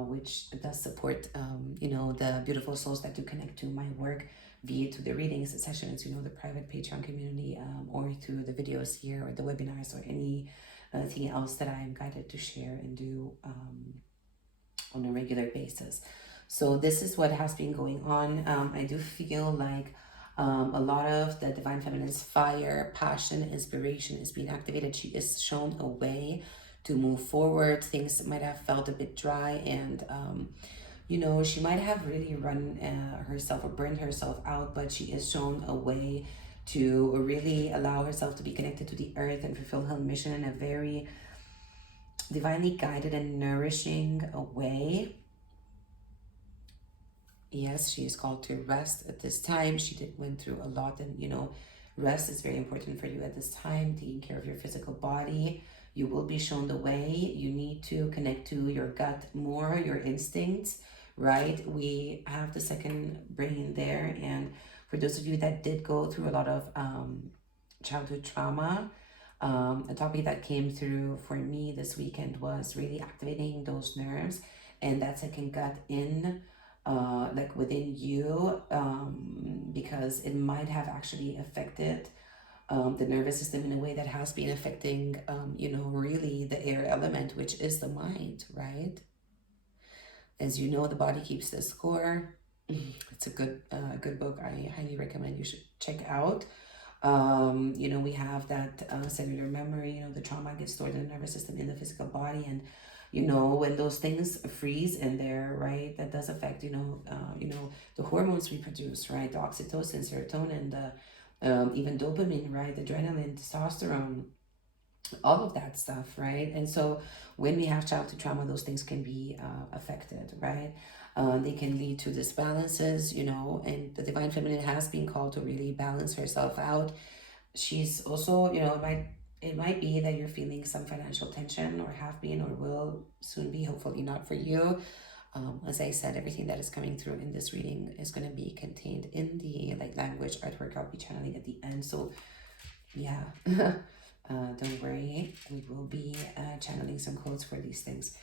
which does support, the beautiful souls that do connect to my work, be it through the readings, the sessions, the private Patreon community, or through the videos here or the webinars or anything else that I am guided to share and do on a regular basis. So this is what has been going on. I do feel like a lot of the Divine Feminine's fire, passion, inspiration is being activated. She is shown a way to move forward. Things might have felt a bit dry, and she might have really run herself or burned herself out, but she is shown a way to really allow herself to be connected to the earth and fulfill her mission in a very divinely guided and nourishing way. Yes, she is called to rest at this time. She went through a lot, and rest is very important for you at this time, taking care of your physical body. You will be shown the way. You need to connect to your gut more, your instincts, right? We have the second brain there, and for those of you that did go through a lot of childhood trauma, a topic that came through for me this weekend was really activating those nerves, and that second gut in like within you, because it might have actually affected the nervous system in a way that has been affecting, really the air element, which is the mind, right? As you know, the body keeps the score. It's a good book. I highly recommend you should check out. We have that cellular memory, the trauma gets stored in the nervous system in the physical body, and when those things freeze in there, right, that does affect, the hormones we produce, right, the oxytocin, serotonin, the even dopamine, right, the adrenaline, testosterone, all of that stuff, right? And so when we have childhood trauma, those things can be affected, right? They can lead to disbalances, and the Divine Feminine has been called to really balance herself out. She's also, it might be that you're feeling some financial tension, or have been, or will soon be, hopefully not for you. As I said, everything that is coming through in this reading is going to be contained in the language artwork I'll be channeling at the end. So yeah, don't worry, we will be channeling some codes for these things.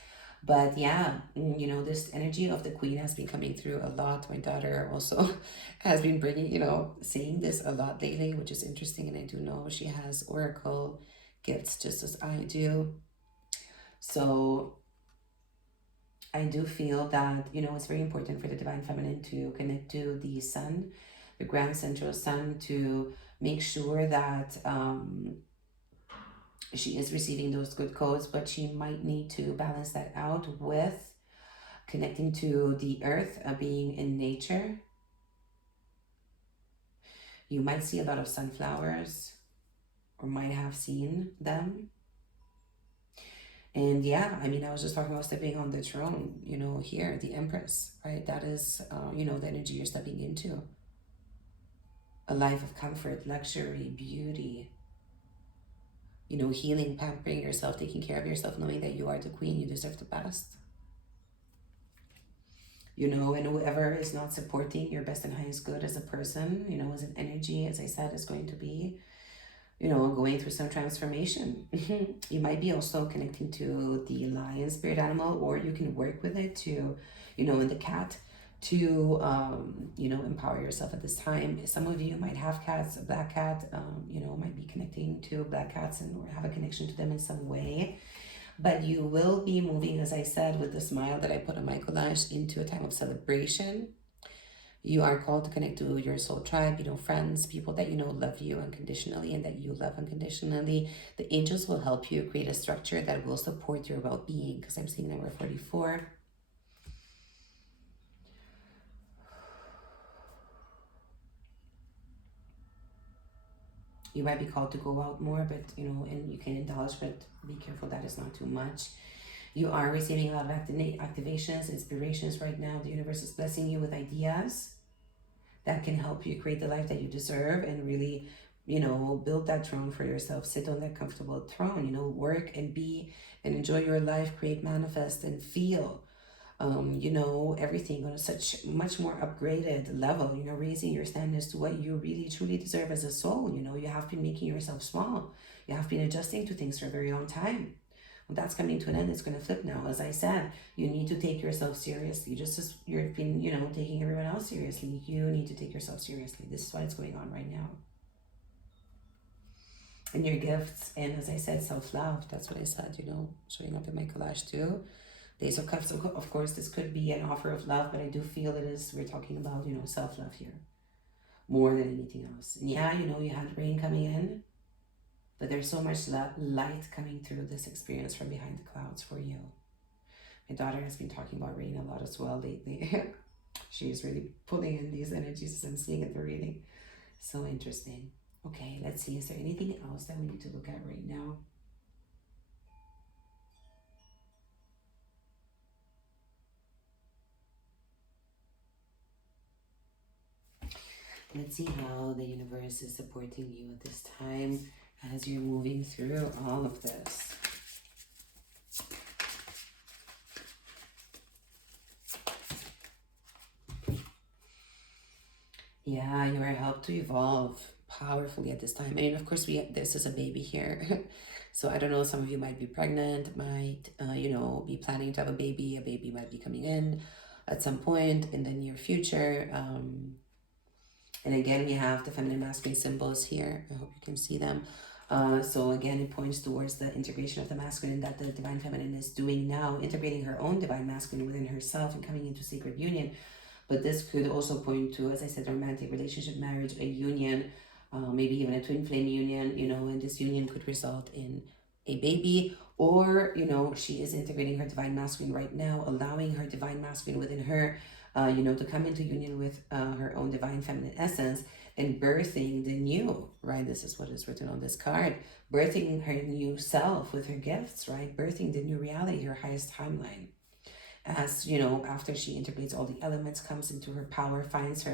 But yeah, this energy of the queen has been coming through a lot. My daughter also has been bringing, saying this a lot lately, which is interesting. And I do know she has oracle gifts just as I do. So I do feel that, it's very important for the Divine Feminine to connect to the sun, the Grand Central Sun, to make sure that she is receiving those good codes, but she might need to balance that out with connecting to the earth, being in nature. You might see a lot of sunflowers, or might have seen them. And yeah, I was just talking about stepping on the throne, here, the Empress, right? That is, the energy you're stepping into. A life of comfort, luxury, beauty, healing, pampering yourself, taking care of yourself, knowing that you are the queen, you deserve the best. And whoever is not supporting your best and highest good as a person, as an energy, as I said, is going to be, going through some transformation. You might be also connecting to the lion spirit animal, or you can work with it to, and the cat to, empower yourself at this time. Some of you might have cats, a black cat, might be connecting to black cats and or have a connection to them in some way. But you will be moving, as I said, with the smile that I put on my collage, into a time of celebration. You are called to connect to your soul tribe, friends, people that love you unconditionally and that you love unconditionally. The angels will help you create a structure that will support your well-being, because I'm seeing number 44. You might be called to go out more, but and you can indulge, but be careful that it's not too much. You are receiving a lot of activations, inspirations right now. The universe is blessing you with ideas that can help you create the life that you deserve and really, build that throne for yourself. Sit on that comfortable throne, work and be and enjoy your life, create, manifest, and feel. Everything on a such much more upgraded level, raising your standards to what you really truly deserve as a soul. You have been making yourself small. You have been adjusting to things for a very long time. Well, that's coming to an end. It's going to flip now. As I said, you need to take yourself seriously. Just as you've been, taking everyone else seriously, you need to take yourself seriously. This is what's going on right now. And your gifts, and as I said, self-love. That's what I said, showing up in my collage too. Ace of Cups, of course, this could be an offer of love, but I do feel we're talking about, self-love here more than anything else. And yeah, you had rain coming in, but there's so much light coming through this experience from behind the clouds for you. My daughter has been talking about rain a lot as well lately. She is really pulling in these energies and seeing it, the reading. So interesting. Okay, let's see. Is there anything else that we need to look at right now? Let's see how the universe is supporting you at this time as you're moving through all of this. Yeah, you are helped to evolve powerfully at this time. I mean, of course, this is a baby here. So I don't know, some of you might be pregnant, might, be planning to have a baby. A baby might be coming in at some point in the near future. And again, we have the feminine masculine symbols here. I hope you can see them. So again, it points towards the integration of the masculine that the divine feminine is doing now, integrating her own divine masculine within herself and coming into sacred union. But this could also point to, as I said, a romantic relationship, marriage, a union, maybe even a twin flame union, and this union could result in a baby, or, she is integrating her divine masculine right now, allowing her divine masculine within her, to come into union with her own divine feminine essence and birthing the new, right? This is what is written on this card. Birthing her new self with her gifts, right? Birthing the new reality, her highest timeline. As, after she integrates all the elements, comes into her power, refines,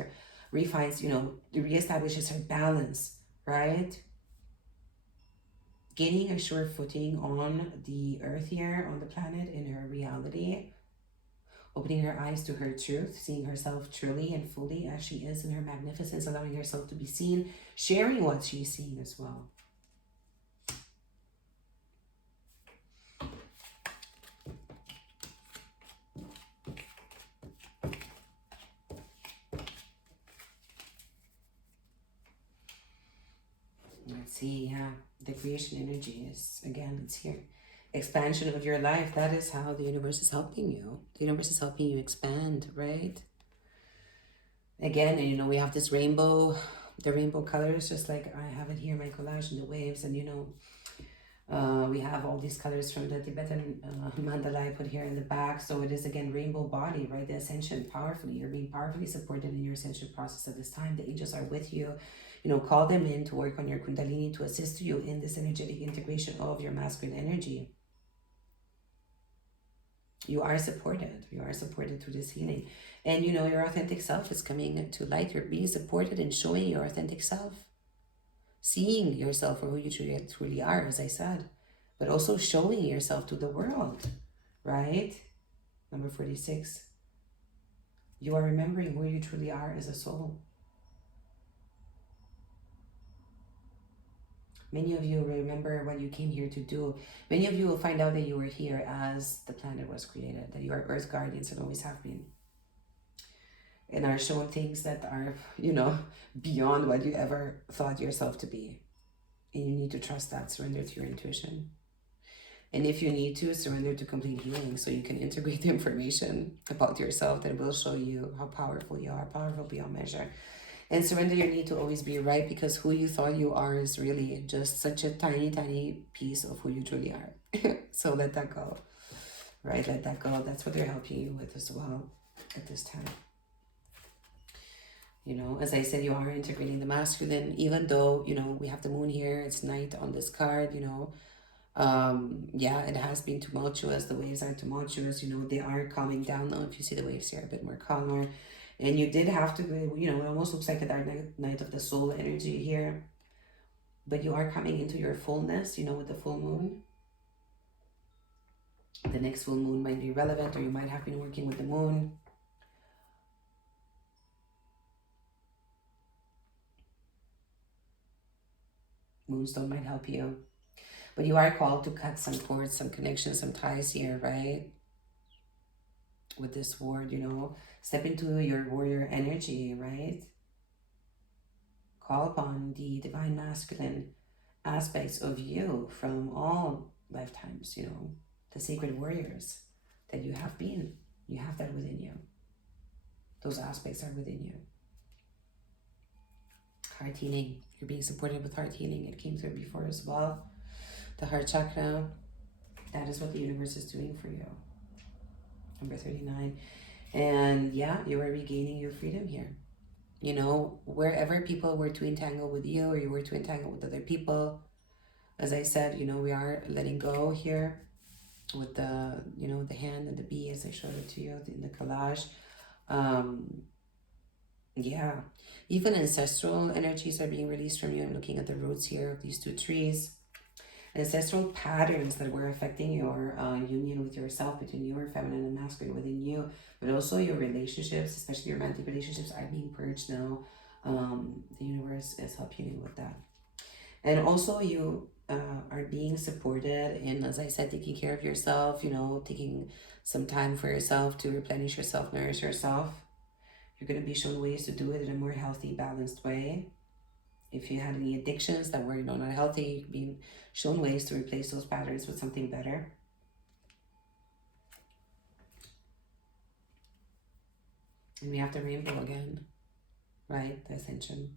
reestablishes her balance, right? Gaining a sure footing on the earth here, on the planet, in her reality. Opening her eyes to her truth, seeing herself truly and fully as she is in her magnificence, allowing herself to be seen, sharing what she's seeing as well. Let's see, yeah, the creation energy is, again, it's here. Expansion of your life, that is how the universe is helping you. The universe is helping you expand, right? Again, and we have this rainbow, the rainbow colors, just like I have it here, my collage and the waves, and we have all these colors from the Tibetan mandala I put here in the back. So it is, again, rainbow body, right? The ascension, powerfully. You're being powerfully supported in your ascension process at this time. The angels are with you. Call them in to work on your kundalini to assist you in this energetic integration of your masculine energy. You are supported. You are supported through this healing. And, your authentic self is coming to light. You're being supported in showing your authentic self. Seeing yourself for who you truly are, as I said. But also showing yourself to the world, right? Number 46. You are remembering who you truly are as a soul. Many of you remember what you came here to do. Many of you will find out that you were here as the planet was created, that you are Earth guardians and always have been. And are shown things that are, beyond what you ever thought yourself to be. And you need to trust that, surrender to your intuition. And if you need to, surrender to complete healing so you can integrate the information about yourself that will show you how powerful you are, powerful beyond measure. And surrender your need to always be right, because who you thought you are is really just such a tiny, tiny piece of who you truly are. So let that go, right? Let that go. That's what they're helping you with as well at this time. As I said, you are integrating the masculine, even though, we have the moon here, it's night on this card, Yeah, it has been tumultuous. The waves are tumultuous. You know, they are calming down now. If you see the waves here, a bit more calmer. And you did have to, you know, it almost looks like a dark night of the soul energy here. But you are coming into your fullness, you know, with the full moon. The next full moon might be relevant, or you might have been working with the moon. Moonstone might help you. But you are called to cut some cords, some connections, some ties here, right? With this word, you know, step into your warrior energy, right? Call upon the divine masculine aspects of you from all lifetimes, you know, the sacred warriors that you have been. You have that within you. Those aspects are within you. Heart healing. You're being supported with heart healing. It came through before as well. The heart chakra. That is what the universe is doing for you. Number 39. And yeah, you are regaining your freedom here. You know, wherever people were to entangle with you, or you were to entangle with other people, as I said, you know, we are letting go here with the, you know, the hand and the bee as I showed it to you in the collage. Yeah, even ancestral energies are being released from you. I'm looking at the roots here of these two trees. Ancestral patterns that were affecting your union with yourself, between your feminine and masculine within you, but also your relationships, especially your romantic relationships, are being purged now. The universe is helping you with that. And also you are being supported in, as I said, taking care of yourself, you know, taking some time for yourself to replenish yourself, nourish yourself. You're going to be shown ways to do it in a more healthy, balanced way. If you had any addictions that were, you know, not healthy, you're being shown ways to replace those patterns with something better. And we have the rainbow again, right? The ascension.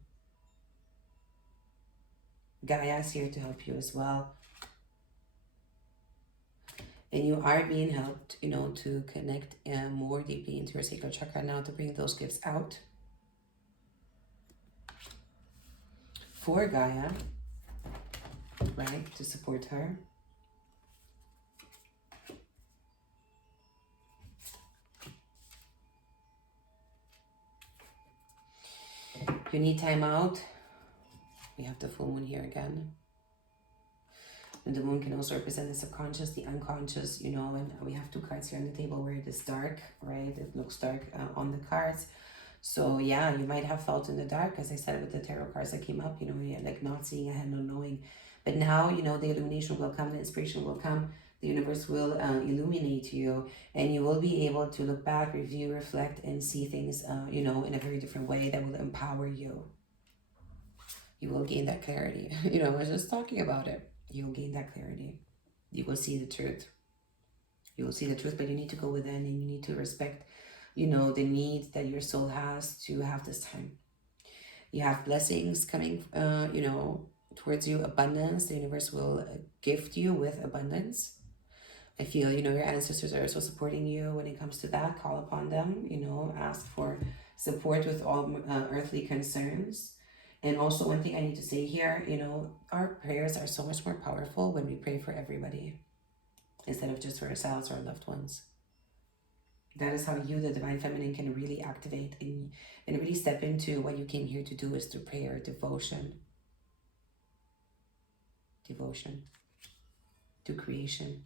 Gaia is here to help you as well. And you are being helped, you know, to connect more deeply into your sacral chakra now, to bring those gifts out. For Gaia, right, to support her. You need time out. We have the full moon here again. And the moon can also represent the subconscious, the unconscious, you know, and we have two cards here on the table where it is dark, right? It looks dark on the cards. So yeah, you might have felt in the dark, as I said, with the tarot cards that came up, you know, like not seeing ahead, not knowing. But now, you know, the illumination will come, the inspiration will come, the universe will illuminate you, and you will be able to look back, review, reflect, and see things, you know, in a very different way that will empower you. You will gain that clarity. You know, I was just talking about it. You will gain that clarity. You will see the truth. You will see the truth, but you need to go within and you need to respect, you know, the need that your soul has to have this time. You have blessings coming, you know, towards you, abundance. The universe will gift you with abundance. I feel, you know, your ancestors are also supporting you when it comes to that. Call upon them, you know, ask for support with all earthly concerns. And also one thing I need to say here, you know, our prayers are so much more powerful when we pray for everybody instead of just for ourselves or our loved ones. That is how you, the divine feminine, can really activate and really step into what you came here to do, is through prayer, devotion. Devotion to creation,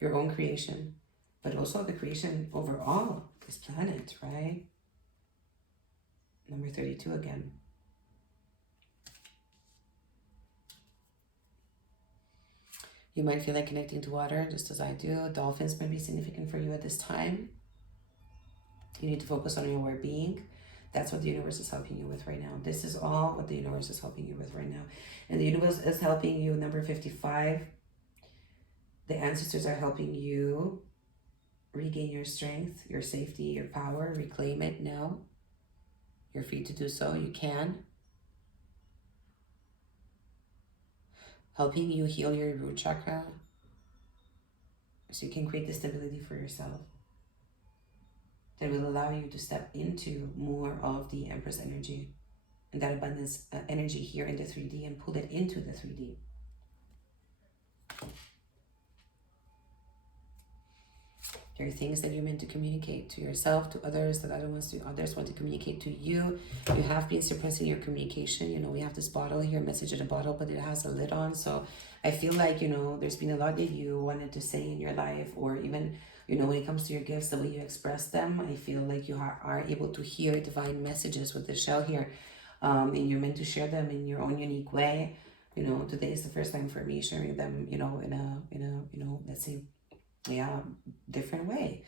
your own creation, but also the creation overall, this planet, right? Number 32 again. You might feel like connecting to water, just as I do. Dolphins might be significant for you at this time. You need to focus on your well-being. That's what the universe is helping you with right now. This is all what the universe is helping you with right now. And the universe is helping you, number 55. The ancestors are helping you regain your strength, your safety, your power. Reclaim it now. You're free to do so. You can. Helping you heal your root chakra so you can create the stability for yourself that will allow you to step into more of the Empress energy and that abundance energy here in the 3D and pull it into the 3D. There are things that you're meant to communicate to yourself, to others, that others want to communicate to you. You have been suppressing your communication. You know, we have this bottle here, message in a bottle, but it has a lid on. So I feel like, you know, there's been a lot that you wanted to say in your life, or even, you know, when it comes to your gifts, the way you express them, I feel like you are able to hear divine messages with the shell here. And you're meant to share them in your own unique way. You know, today is the first time for me sharing them, you know, in a, you know, let's say, different way,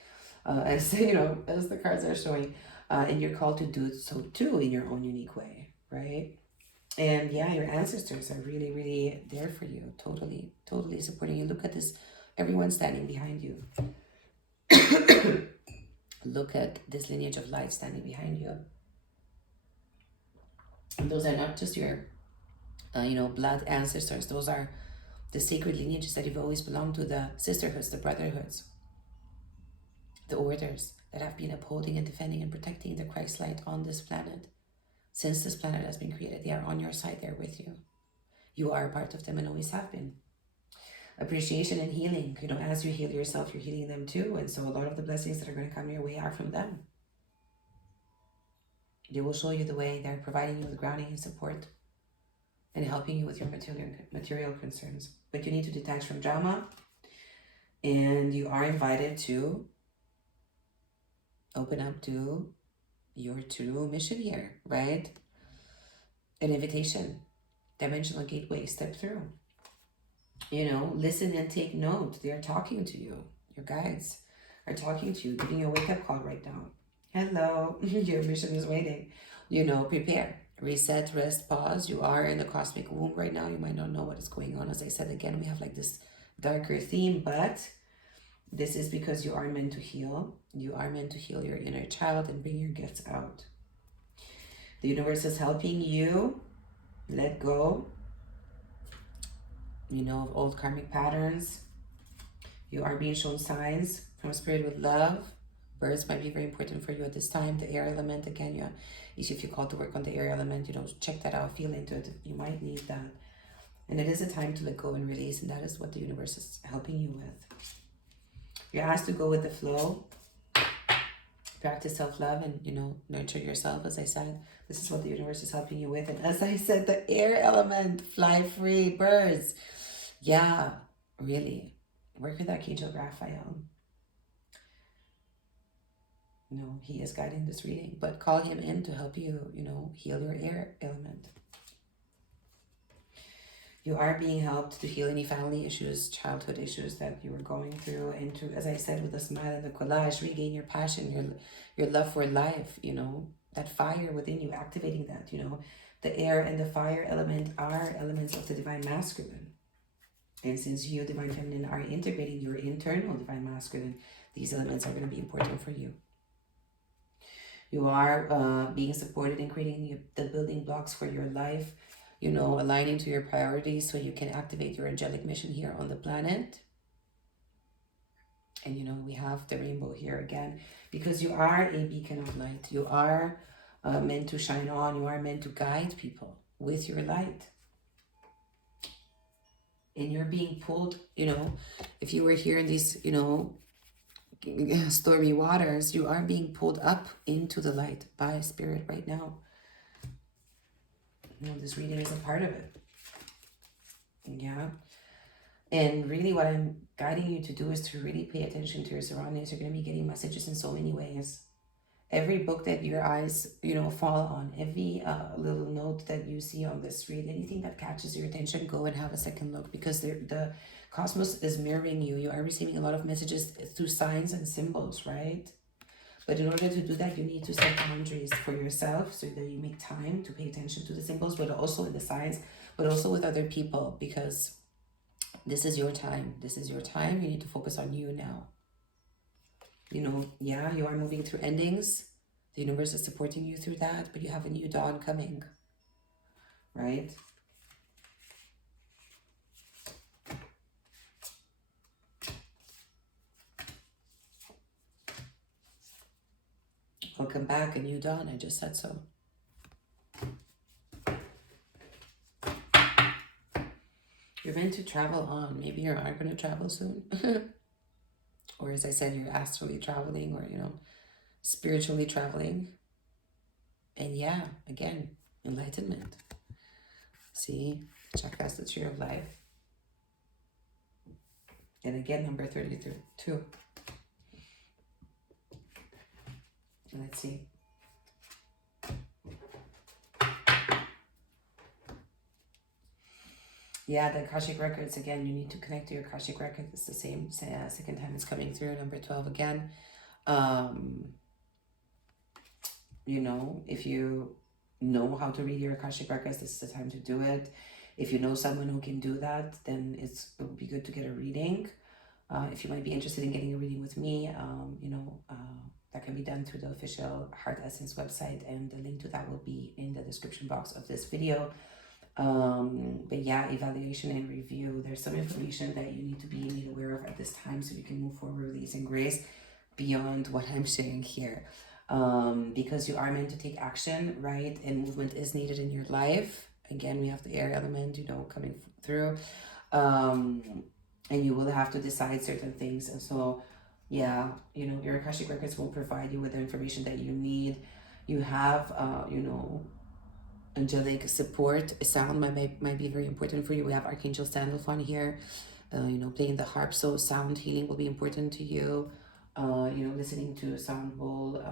as you know, as the cards are showing, and you're called to do so too in your own unique way, right? And yeah, your ancestors are really, really there for you, totally supporting you. Look at this, everyone standing behind you. Look at this lineage of light standing behind you. And those are not just your you know, blood ancestors. Those are the sacred lineages that you've always belonged to, the sisterhoods, the brotherhoods, the orders that have been upholding and defending and protecting the Christ light on this planet. Since this planet has been created, they are on your side, they're with you. You are a part of them and always have been. Appreciation and healing. You know, as you heal yourself, you're healing them too. And so a lot of the blessings that are going to come your way are from them. They will show you the way. They're providing you with grounding and support and helping you with your material concerns. But you need to detach from drama. And you are invited to open up to your true mission here, right? An invitation, dimensional gateway, step through. You know, listen and take note. They are talking to you. Your guides are talking to you, giving you a wake-up call right now. Hello, your mission is waiting. You know, prepare, reset, rest, pause. You are in the cosmic womb right now. You might not know what is going on. As I said, again, we have like this darker theme, but this is because you are meant to heal. You are meant to heal your inner child and bring your gifts out. The universe is helping you let go, you know, of old karmic patterns. You are being shown signs from spirit with love. Birds might be very important for you at this time. The air element, again, yeah. If you're called to work on the air element, you know, check that out, feel into it. You might need that. And it is a time to let go and release, and that is what the universe is helping you with. You're asked to go with the flow, practice self-love, and, you know, nurture yourself. As I said, this is what the universe is helping you with. And as I said, the air element, fly free, birds. Yeah, really. Work with Archangel Raphael. You know, he is guiding this reading, but call him in to help you, you know, heal your air element. You are being helped to heal any family issues, childhood issues that you were going through, and to, as I said, with the smile and the collage, regain your passion, your love for life, you know, that fire within you, activating that, you know. The air and the fire element are elements of the divine masculine. And since you, divine feminine, are integrating your internal divine masculine, these elements are going to be important for you. You are being supported in creating the building blocks for your life, you know, aligning to your priorities so you can activate your angelic mission here on the planet. And, you know, we have the rainbow here again, because you are a beacon of light. You are meant to shine on. You are meant to guide people with your light. And you're being pulled, you know, if you were here in these, you know, stormy waters, you are being pulled up into the light by spirit right now. You know, this reading is a part of it. Yeah. And really what I'm guiding you to do is to really pay attention to your surroundings. You're going to be getting messages in so many ways. Every book that your eyes, you know, fall on, every little note that you see on this screen, anything that catches your attention, go and have a second look, because the cosmos is mirroring you. You are receiving a lot of messages through signs and symbols, right? But in order to do that, you need to set boundaries for yourself so that you make time to pay attention to the symbols, but also in the signs, but also with other people, because this is your time. This is your time. You need to focus on you now. You know, yeah, you are moving through endings. The universe is supporting you through that, but you have a new dawn coming, right? Welcome back, a new dawn. I just said so. You're meant to travel on. Maybe you are going to travel soon. or as I said, you're astrally traveling, or, you know, spiritually traveling. And yeah, again, enlightenment. See, chakras, the tree of life. And again, number 32. Let's see. Yeah, the Akashic Records, again, you need to connect to your Akashic Record. It's the same, second time it's coming through, number 12 again. You know, if you know how to read your Akashic Records, this is the time to do it. If you know someone who can do that, then it would be good to get a reading. If you might be interested in getting a reading with me, you know, that can be done through the official Heart Essence website, and the link to that will be in the description box of this video. But yeah, evaluation and review. There's some information that you need to be made aware of at this time so you can move forward, release, and grace beyond what I'm sharing here. Because you are meant to take action, right? And movement is needed in your life. Again, we have the air element, you know, coming through. And you will have to decide certain things. And so, yeah, you know, your Akashic Records will provide you with the information that you need. You have, you know, angelic support. Sound might be very important for you. We have Archangel Sandalphon here, you know, playing the harp. So sound healing will be important to you. You know, listening to sound bowl,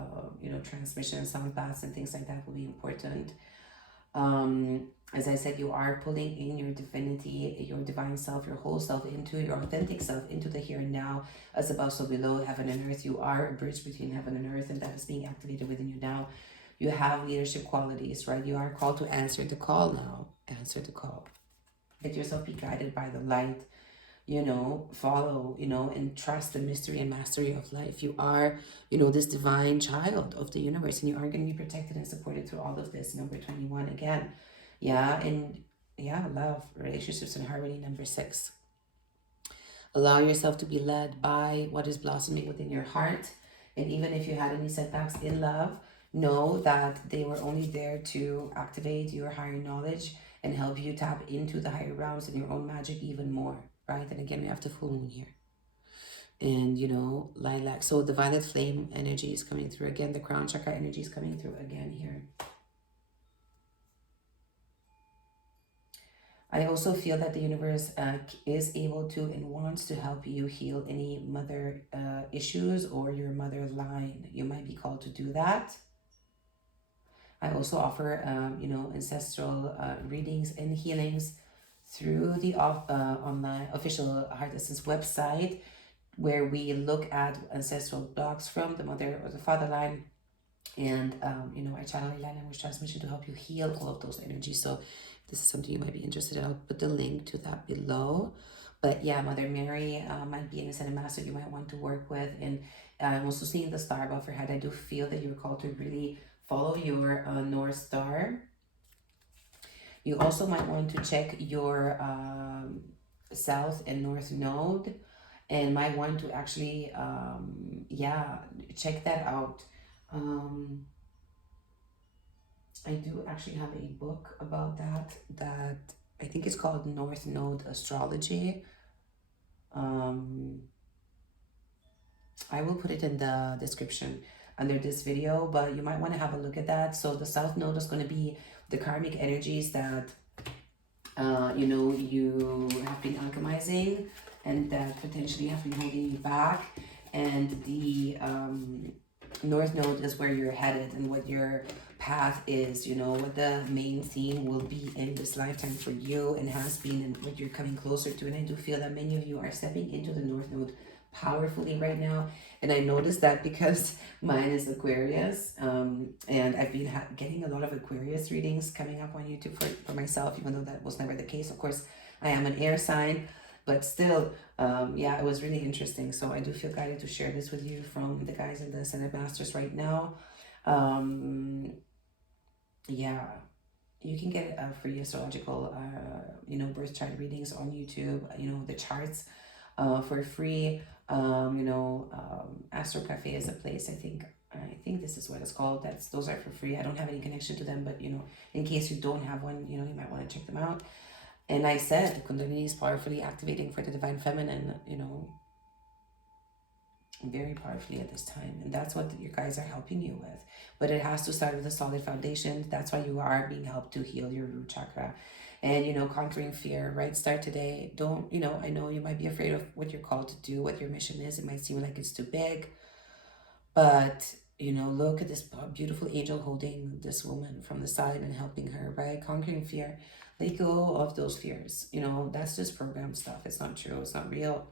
you know, transmission, sound baths, and things like that will be important. As I said, you are pulling in your divinity, your divine self, your whole self, into your authentic self, into the here and now, as above, so below, heaven and earth. You are a bridge between heaven and earth, and that is being activated within you now. You have leadership qualities, right? You are called to answer the call now. Answer the call. Let yourself be guided by the light. You know, follow, you know, and trust the mystery and mastery of life. You are, you know, this divine child of the universe, and you are going to be protected and supported through all of this. Number 21 again. Yeah, and yeah, love, relationships, and harmony. Number 6. Allow yourself to be led by what is blossoming within your heart. And even if you had any setbacks in love, know that they were only there to activate your higher knowledge and help you tap into the higher realms and your own magic even more. Right? And again, we have the full moon here. And, you know, lilac. So the violet flame energy is coming through again. The crown chakra energy is coming through again here. I also feel that the universe is able to and wants to help you heal any mother issues or your mother line. You might be called to do that. I also offer, you know, ancestral readings and healings through the online official Heart Essence website, where we look at ancestral blocks from the mother or the father line. And, you know, I channel a language transmission to help you heal all of those energies. So if this is something you might be interested in, I'll put the link to that below. But yeah, Mother Mary might be an Ascended Master you might want to work with. And I'm also seeing the star above her head. I do feel that you're called to really follow your North Star. You also might want to check your South and North Node, and might want to actually, yeah, check that out. I do actually have a book about that I think it's called North Node Astrology. I will put it in the description under this video, but you might want to have a look at that. So the South Node is going to be the karmic energies that, you know, you have been alchemizing and that potentially have been holding you back. And the North Node is where you're headed and what your path is, you know, what the main theme will be in this lifetime for you and has been, and what you're coming closer to. And I do feel that many of you are stepping into the North Node powerfully right now. And I noticed that because mine is Aquarius, and I've been getting a lot of Aquarius readings coming up on YouTube for myself, even though that was never the case. Of course, I am an air sign, but still, yeah, it was really interesting. So I do feel guided to share this with you from the guys in the Ascended Masters right now. Yeah, you can get free astrological, you know, birth chart readings on YouTube, you know, the charts for free. You know, Astro Cafe is a place, I think this is what it's called. Those are for free. I don't have any connection to them, but, you know, in case you don't have one, you know, you might want to check them out. And I said, Kundalini is powerfully activating for the Divine Feminine, you know. very powerfully at this time. And that's what your guys are helping you with. But it has to start with a solid foundation. That's why you are being helped to heal your root chakra. And, you know, conquering fear, right? Start today. Don't, you know, I know you might be afraid of what you're called to do, what your mission is. It might seem like it's too big. But, you know, look at this beautiful angel holding this woman from the side and helping her, right? Conquering fear. Let go of those fears. You know, that's just program stuff. It's not true. It's not real.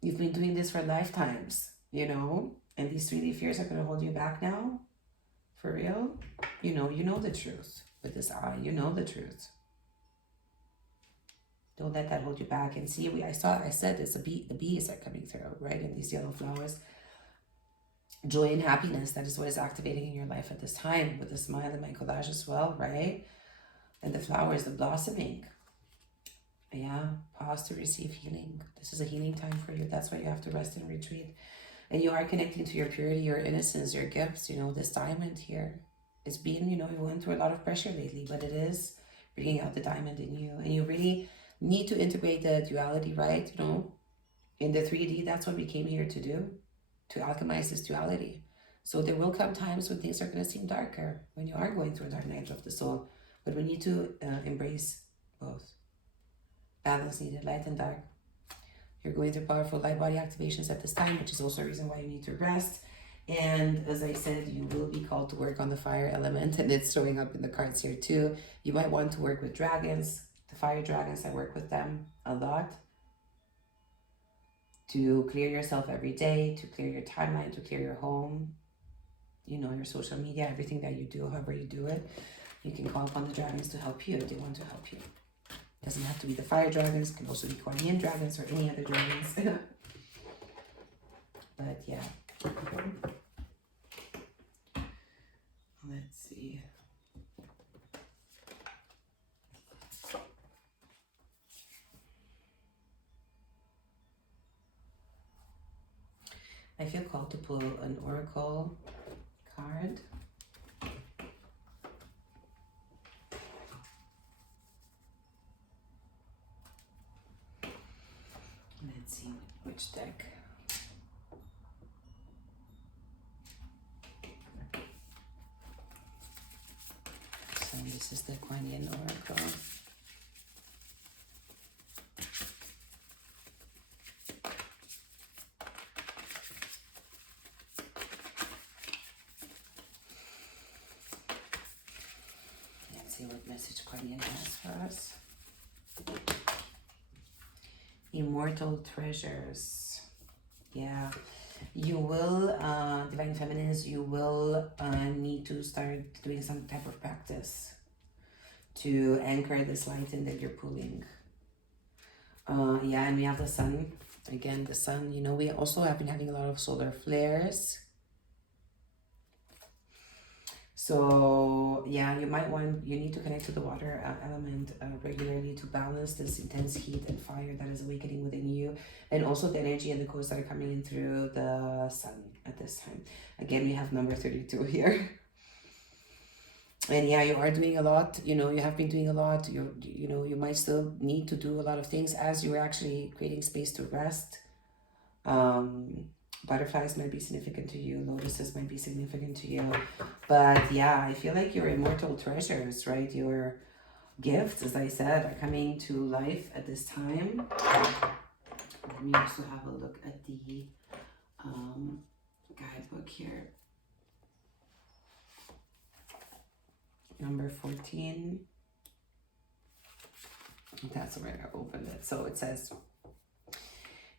You've been doing this for lifetimes, you know? And these 3D fears are going to hold you back now? For real? You know the truth. With this eye, you know the truth. Don't let that hold you back. And see, I said this, the bees are coming through, right? And these yellow flowers. Joy and happiness, that is what is activating in your life at this time. With the smile in my collage as well, right? And the flowers, the blossoming. Yeah, pause to receive healing. This is a healing time for you. That's why you have to rest and retreat. And you are connecting to your purity, your innocence, your gifts. You know, this diamond here is being, you know, you went through a lot of pressure lately, but it is bringing out the diamond in you. And you really need to integrate the duality, right? You know, in the 3D, that's what we came here to do, to alchemize this duality. So there will come times when things are going to seem darker, when you are going through a dark night of the soul. But we need to embrace both. Balance needed, light and dark. You're going through powerful light body activations at this time, which is also a reason why you need to rest. And as I said, you will be called to work on the fire element, and it's showing up in the cards here too. You might want to work with dragons, the fire dragons. I work with them a lot. To clear yourself every day, to clear your timeline, to clear your home, you know, your social media, everything that you do, however you do it. You can call upon the dragons to help you if they want to help you. Doesn't have to be the fire dragons, it can also be Kuan Yin dragons or any other dragons. But yeah. Let's see. I feel called to pull an oracle card. Let's see which deck. So this is the Kuan Yin oracle. Let's see what message Kuan Yin has for us. Immortal treasures. Yeah, you will, Divine Feminines, you will need to start doing some type of practice to anchor this light in that you're pulling. Yeah, and we have the sun. Again, the sun, you know, we also have been having a lot of solar flares. So yeah, you need to connect to the water element regularly to balance this intense heat and fire that is awakening within you, and also the energy and the codes that are coming in through the sun at this time. Again, we have number 32 here. And yeah, you are doing a lot, you know, you have been doing a lot. You know, you might still need to do a lot of things as you're actually creating space to rest. Butterflies might be significant to you, lotuses might be significant to you, but yeah, I feel like your immortal treasures, right, your gifts, as I said, are coming to life at this time. Let me also have a look at the guidebook here. Number 14. That's where I opened it. So it says,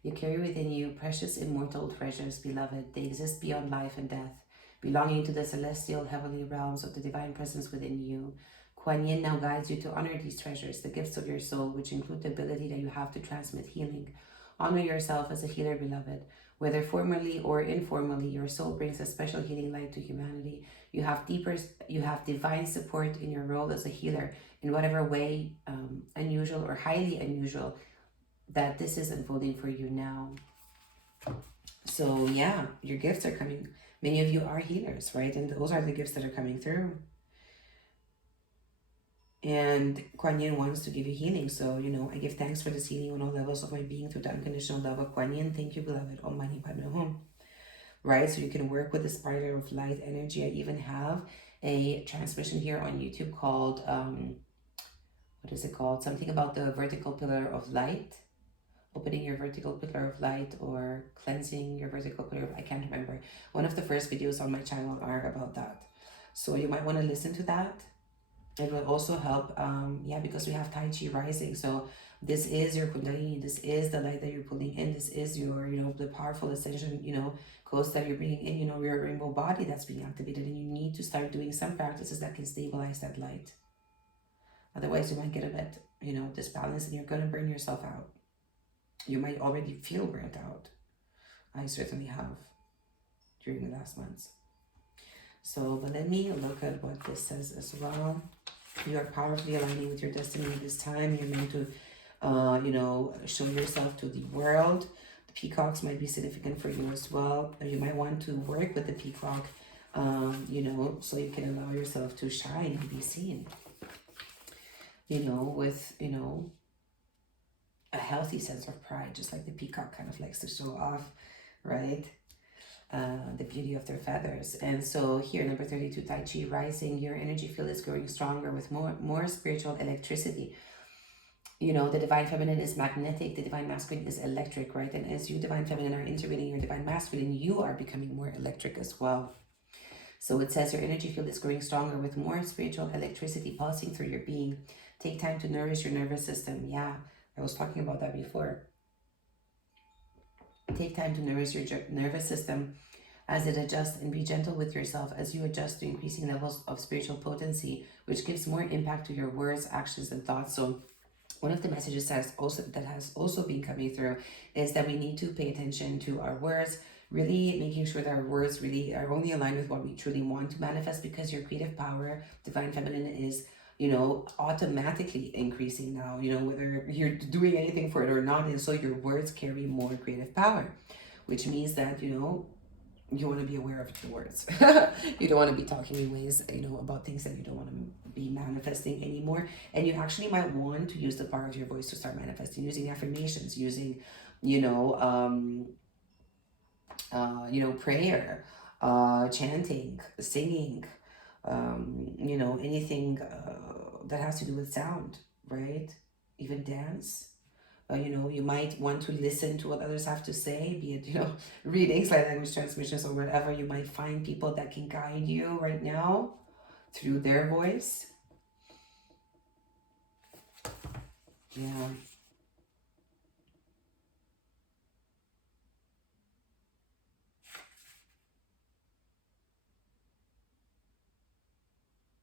you carry within you precious immortal treasures, beloved. They exist beyond life and death, belonging to the celestial heavenly realms of the divine presence within you. Kuan Yin now guides you to honor these treasures, the gifts of your soul, which include the ability that you have to transmit healing. Honor yourself as a healer, beloved. Whether formally or informally, your soul brings a special healing light to humanity. You have divine support in your role as a healer in whatever way, unusual or highly unusual, that this is unfolding for you now. So yeah, your gifts are coming. Many of you are healers, right? And those are the gifts that are coming through. And Kuan Yin wants to give you healing. So, you know, I give thanks for this healing on all levels of my being through the unconditional love of Kuan Yin. Thank you, beloved. Om Mani Padme Hum. right? So you can work with the spider of light energy. I even have a transmission here on YouTube called, what is it called? Something about the vertical pillar of light, opening your vertical pillar of light, or cleansing your vertical pillar of, I can't remember. One of the first videos on my channel are about that. So you might want to listen to that. It will also help, yeah, because we have Tai Chi rising. So this is your Kundalini. This is the light that you're pulling in. This is your, the powerful ascension, coast that you're bringing in, your rainbow body that's being activated. And you need to start doing some practices that can stabilize that light. Otherwise, you might get a bit, disbalanced, and you're going to burn yourself out. You might already feel burnt out. I certainly have during the last months. So, but let me look at what this says as well. You are powerfully aligning with your destiny at this time. You're meant to, show yourself to the world. The peacocks might be significant for you as well. Or you might want to work with the peacock, so you can allow yourself to shine and be seen. With, a healthy sense of pride, just like the peacock kind of likes to show off, right? The beauty of their feathers. And so here, number 32, Tai Chi rising, your energy field is growing stronger with more spiritual electricity. The divine feminine is magnetic, the divine masculine is electric, right? And as you, divine feminine, are integrating your divine masculine, you are becoming more electric as well. So it says your energy field is growing stronger with more spiritual electricity pulsing through your being. Take time to nourish your nervous system. Yeah, I was talking about that before. Take time to nourish your nervous system as it adjusts, and be gentle with yourself as you adjust to increasing levels of spiritual potency, which gives more impact to your words, actions, and thoughts. So one of the messages that has also been coming through is that we need to pay attention to our words, really making sure that our words really are only aligned with what we truly want to manifest, because your creative power, divine feminine, is automatically increasing now, whether you're doing anything for it or not. And so your words carry more creative power, which means that, you want to be aware of your words. You don't want to be talking in ways, about things that you don't want to be manifesting anymore. And you actually might want to use the power of your voice to start manifesting, using affirmations, using, prayer, chanting, singing, anything that has to do with sound, right? Even dance. You might want to listen to what others have to say, be it, readings, light language transmissions, or whatever. You might find people that can guide you right now through their voice. Yeah.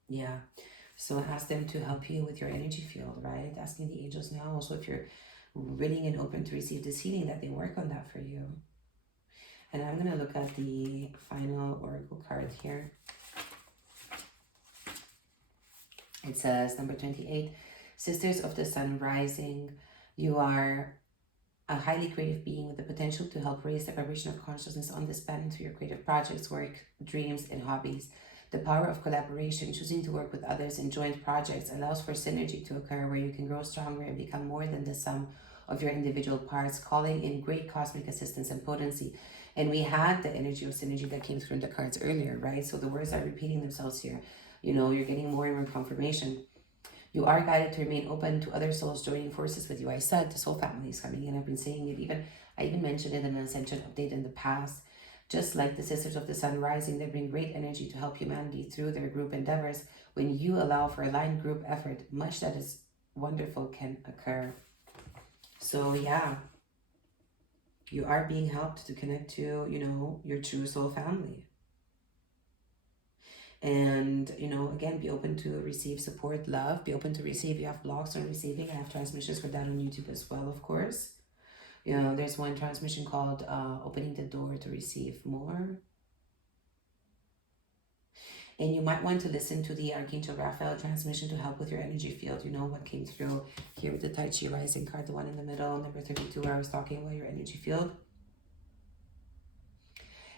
Yeah. So ask them to help you with your energy field, right? Asking the angels now also, if you're willing and open to receive this healing, that they work on that for you. And I'm going to look at the final oracle card here. It says, number 28, Sisters of the Sun rising, you are a highly creative being with the potential to help raise the vibration of consciousness on this planet through your creative projects, work, dreams, and hobbies. The power of collaboration, choosing to work with others in joint projects, allows for synergy to occur, where you can grow stronger and become more than the sum of your individual parts, calling in great cosmic assistance and potency. And we had the energy of synergy that came through in the cards earlier, right? So the words are repeating themselves here. You're getting more and more confirmation. You are guided to remain open to other souls joining forces with you. I said the soul family is coming in. I've been saying it. I even mentioned it in an Ascension update in the past. Just like the Sisters of the Sun rising, they bring great energy to help humanity through their group endeavors. When you allow for aligned group effort, much that is wonderful can occur. So yeah, you are being helped to connect to, your true soul family. And, again, be open to receive support, love, be open to receive. You have blocks on receiving. I have transmissions for that on YouTube as well, of course. There's one transmission called Opening the Door to Receive More. And you might want to listen to the Archangel Raphael transmission to help with your energy field. What came through here with the Tai Chi rising card, the one in the middle, number 32, where I was talking about your energy field.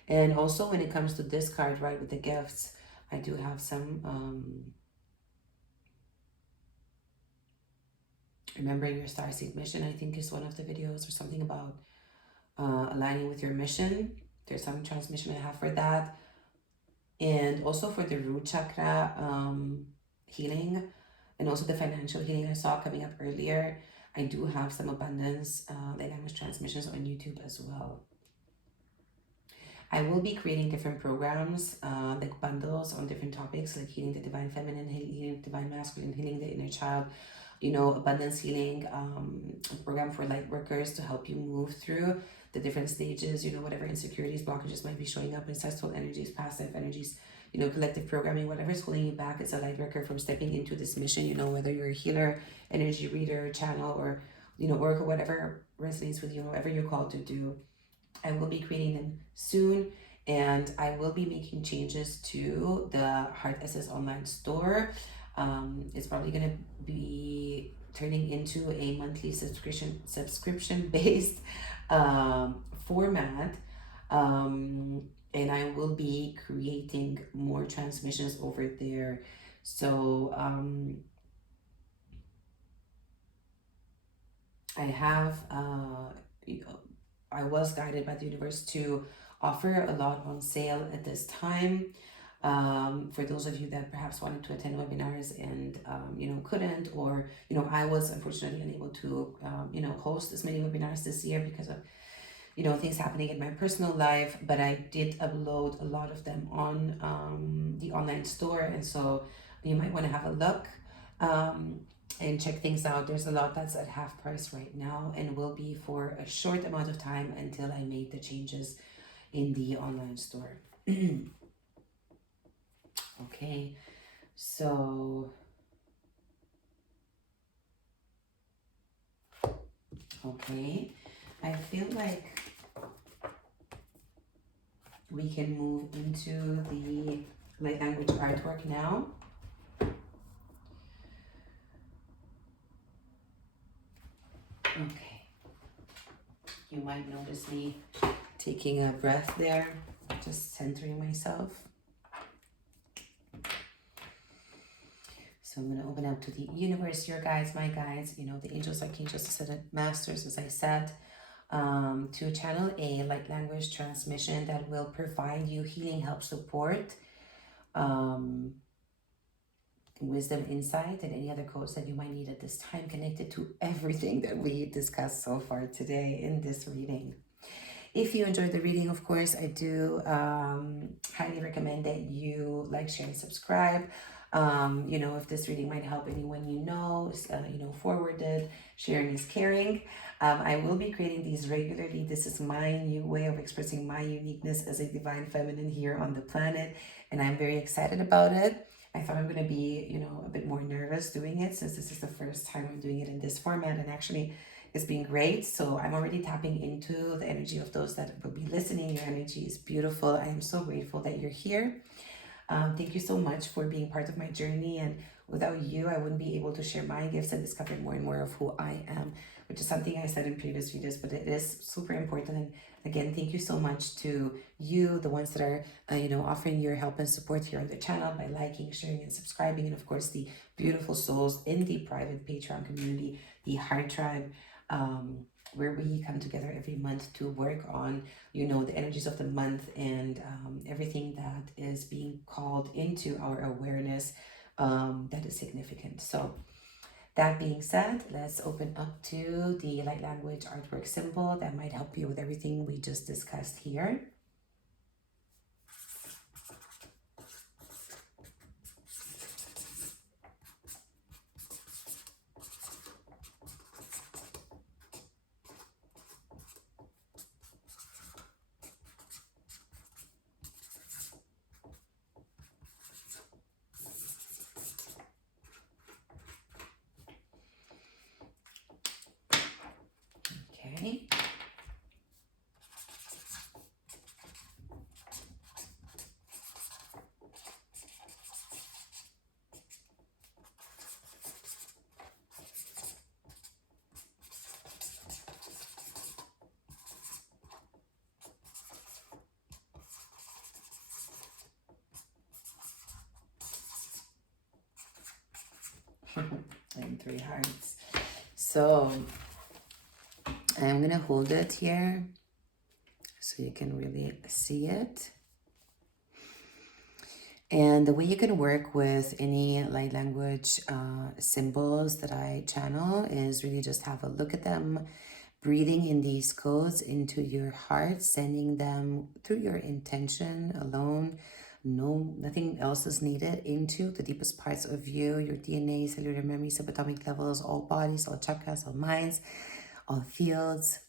And also when it comes to this card, right, with the gifts, I do have some remembering your starseed mission, I think, is one of the videos, or something about aligning with your mission. There's some transmission I have for that. And also for the root chakra healing, and also the financial healing I saw coming up earlier. I do have some abundance light language transmissions on YouTube as well. I will be creating different programs, like bundles on different topics, like healing the divine feminine, healing the divine masculine, healing the inner child, you know, abundance healing, a program for light workers to help you move through the different stages, you know, whatever insecurities, blockages might be showing up, ancestral energies, passive energies, you know, collective programming, whatever's holding you back as a light worker from stepping into this mission, you know, whether you're a healer, energy reader, channel, or, you know, oracle, whatever resonates with you, whatever you're called to do. I will be creating them soon, and I will be making changes to the Heart SS online store. It's probably going to be turning into a monthly subscription based format, and I will be creating more transmissions over there. So I have I was guided by the universe to offer a lot on sale at this time. For those of you that perhaps wanted to attend webinars and you know, couldn't, or you know, I was unfortunately unable to you know, host as many webinars this year because of, you know, things happening in my personal life, but I did upload a lot of them on the online store, and so you might want to have a look and check things out. There's a lot that's at half price right now and will be for a short amount of time until I made the changes in the online store. Okay, so okay, I feel like we can move into the light language artwork now. Okay, you might notice me taking a breath there, just centering myself. So I'm going to open up to the universe, your guides, my guides, you know, the angels, archangels, ascended masters, as I said, to channel a light language transmission that will provide you healing, help, support, wisdom, insight, and any other codes that you might need at this time, connected to everything that we discussed so far today in this reading. If you enjoyed the reading, of course, I do highly recommend that you like, share, and subscribe. You know, if this reading might help anyone you know, forward it. Sharing is caring. I will be creating these regularly. This is my new way of expressing my uniqueness as a divine feminine here on the planet, and I'm very excited about it. I thought I'm going to be, you know, a bit more nervous doing it since this is the first time I'm doing it in this format, and actually it's been great. So I'm already tapping into the energy of those that will be listening. Your energy is beautiful. I am so grateful that you're here. Thank you so much for being part of my journey, and without you, I wouldn't be able to share my gifts and discover more and more of who I am, which is something I said in previous videos, but it is super important. And again, thank you so much to you, the ones that are, offering your help and support here on the channel by liking, sharing, and subscribing. And of course, the beautiful souls in the private Patreon community, the Heart Tribe, where we come together every month to work on, the energies of the month and everything that is being called into our awareness that is significant. So that being said, let's open up to the light language artwork symbol that might help you with everything we just discussed here. Okay. And 3 hearts. So I'm gonna hold it here so you can really see it. And the way you can work with any light language symbols that I channel is really just have a look at them, breathing in these codes into your heart, sending them through your intention alone. No, nothing else is needed, into the deepest parts of you, your DNA, cellular memory, subatomic levels, all bodies, all chakras, all minds, all fields,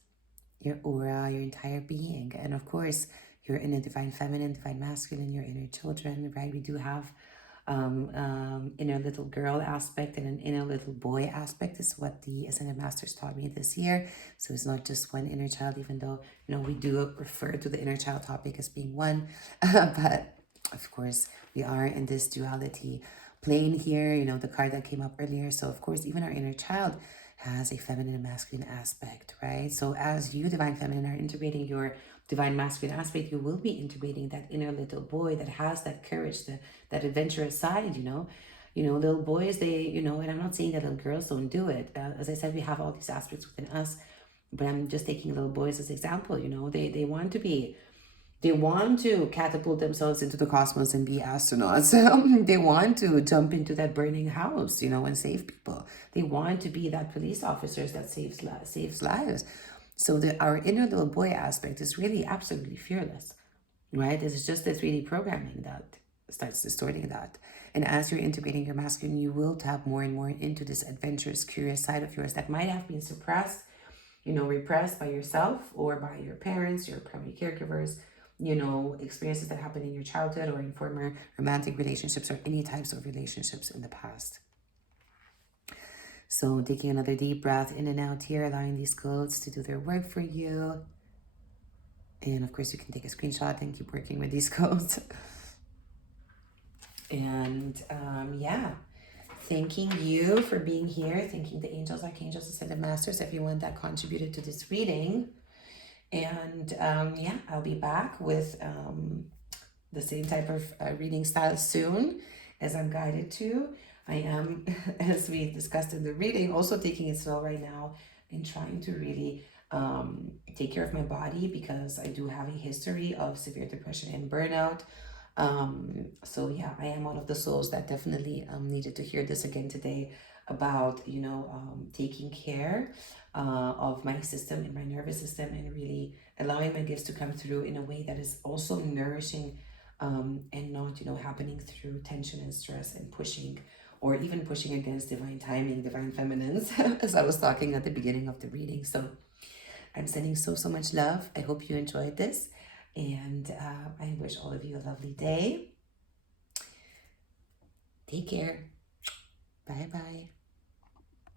your aura, your entire being. And of course, your inner divine feminine, divine masculine, your inner children, right? We do have inner little girl aspect and an inner little boy aspect is what the Ascended Masters taught me this year. So it's not just one inner child, even though, you know, we do refer to the inner child topic as being one. But of course, we are in this duality plane here, you know, the card that came up earlier. So of course, even our inner child has a feminine and masculine aspect, right? So as you, divine feminine, are integrating your divine masculine aspect, you will be integrating that inner little boy that has that courage, that adventurous side, you know, little boys, they, you know, and I'm not saying that little girls don't do it. As I said, we have all these aspects within us, but I'm just taking little boys as example, you know, they want to be, they want to catapult themselves into the cosmos and be astronauts. They want to jump into that burning house, you know, and save people. They want to be that police officers that saves lives. So our inner little boy aspect is really absolutely fearless, right? It's just the 3D programming that starts distorting that. And as you're integrating your masculine, you will tap more and more into this adventurous, curious side of yours that might have been suppressed, you know, repressed by yourself or by your parents, your primary caregivers, you know, experiences that happened in your childhood or in former romantic relationships or any types of relationships in the past. So taking another deep breath in and out here, allowing these codes to do their work for you. And of course, you can take a screenshot and keep working with these codes. And yeah, thanking you for being here. Thanking the angels, archangels, ascended masters, everyone that contributed to this reading. And yeah, I'll be back with the same type of reading style soon as I'm guided to. I am, as we discussed in the reading, also taking it slow right now and trying to really take care of my body because I do have a history of severe depression and burnout. So yeah, I am one of the souls that definitely needed to hear this again today about, you know, taking care of my system and my nervous system and really allowing my gifts to come through in a way that is also nourishing and not, you know, happening through tension and stress and pushing or even pushing against divine timing, divine feminines, as I was talking at the beginning of the reading. So I'm sending so much love. I hope you enjoyed this. And I wish all of you a lovely day. Take care. Bye-bye.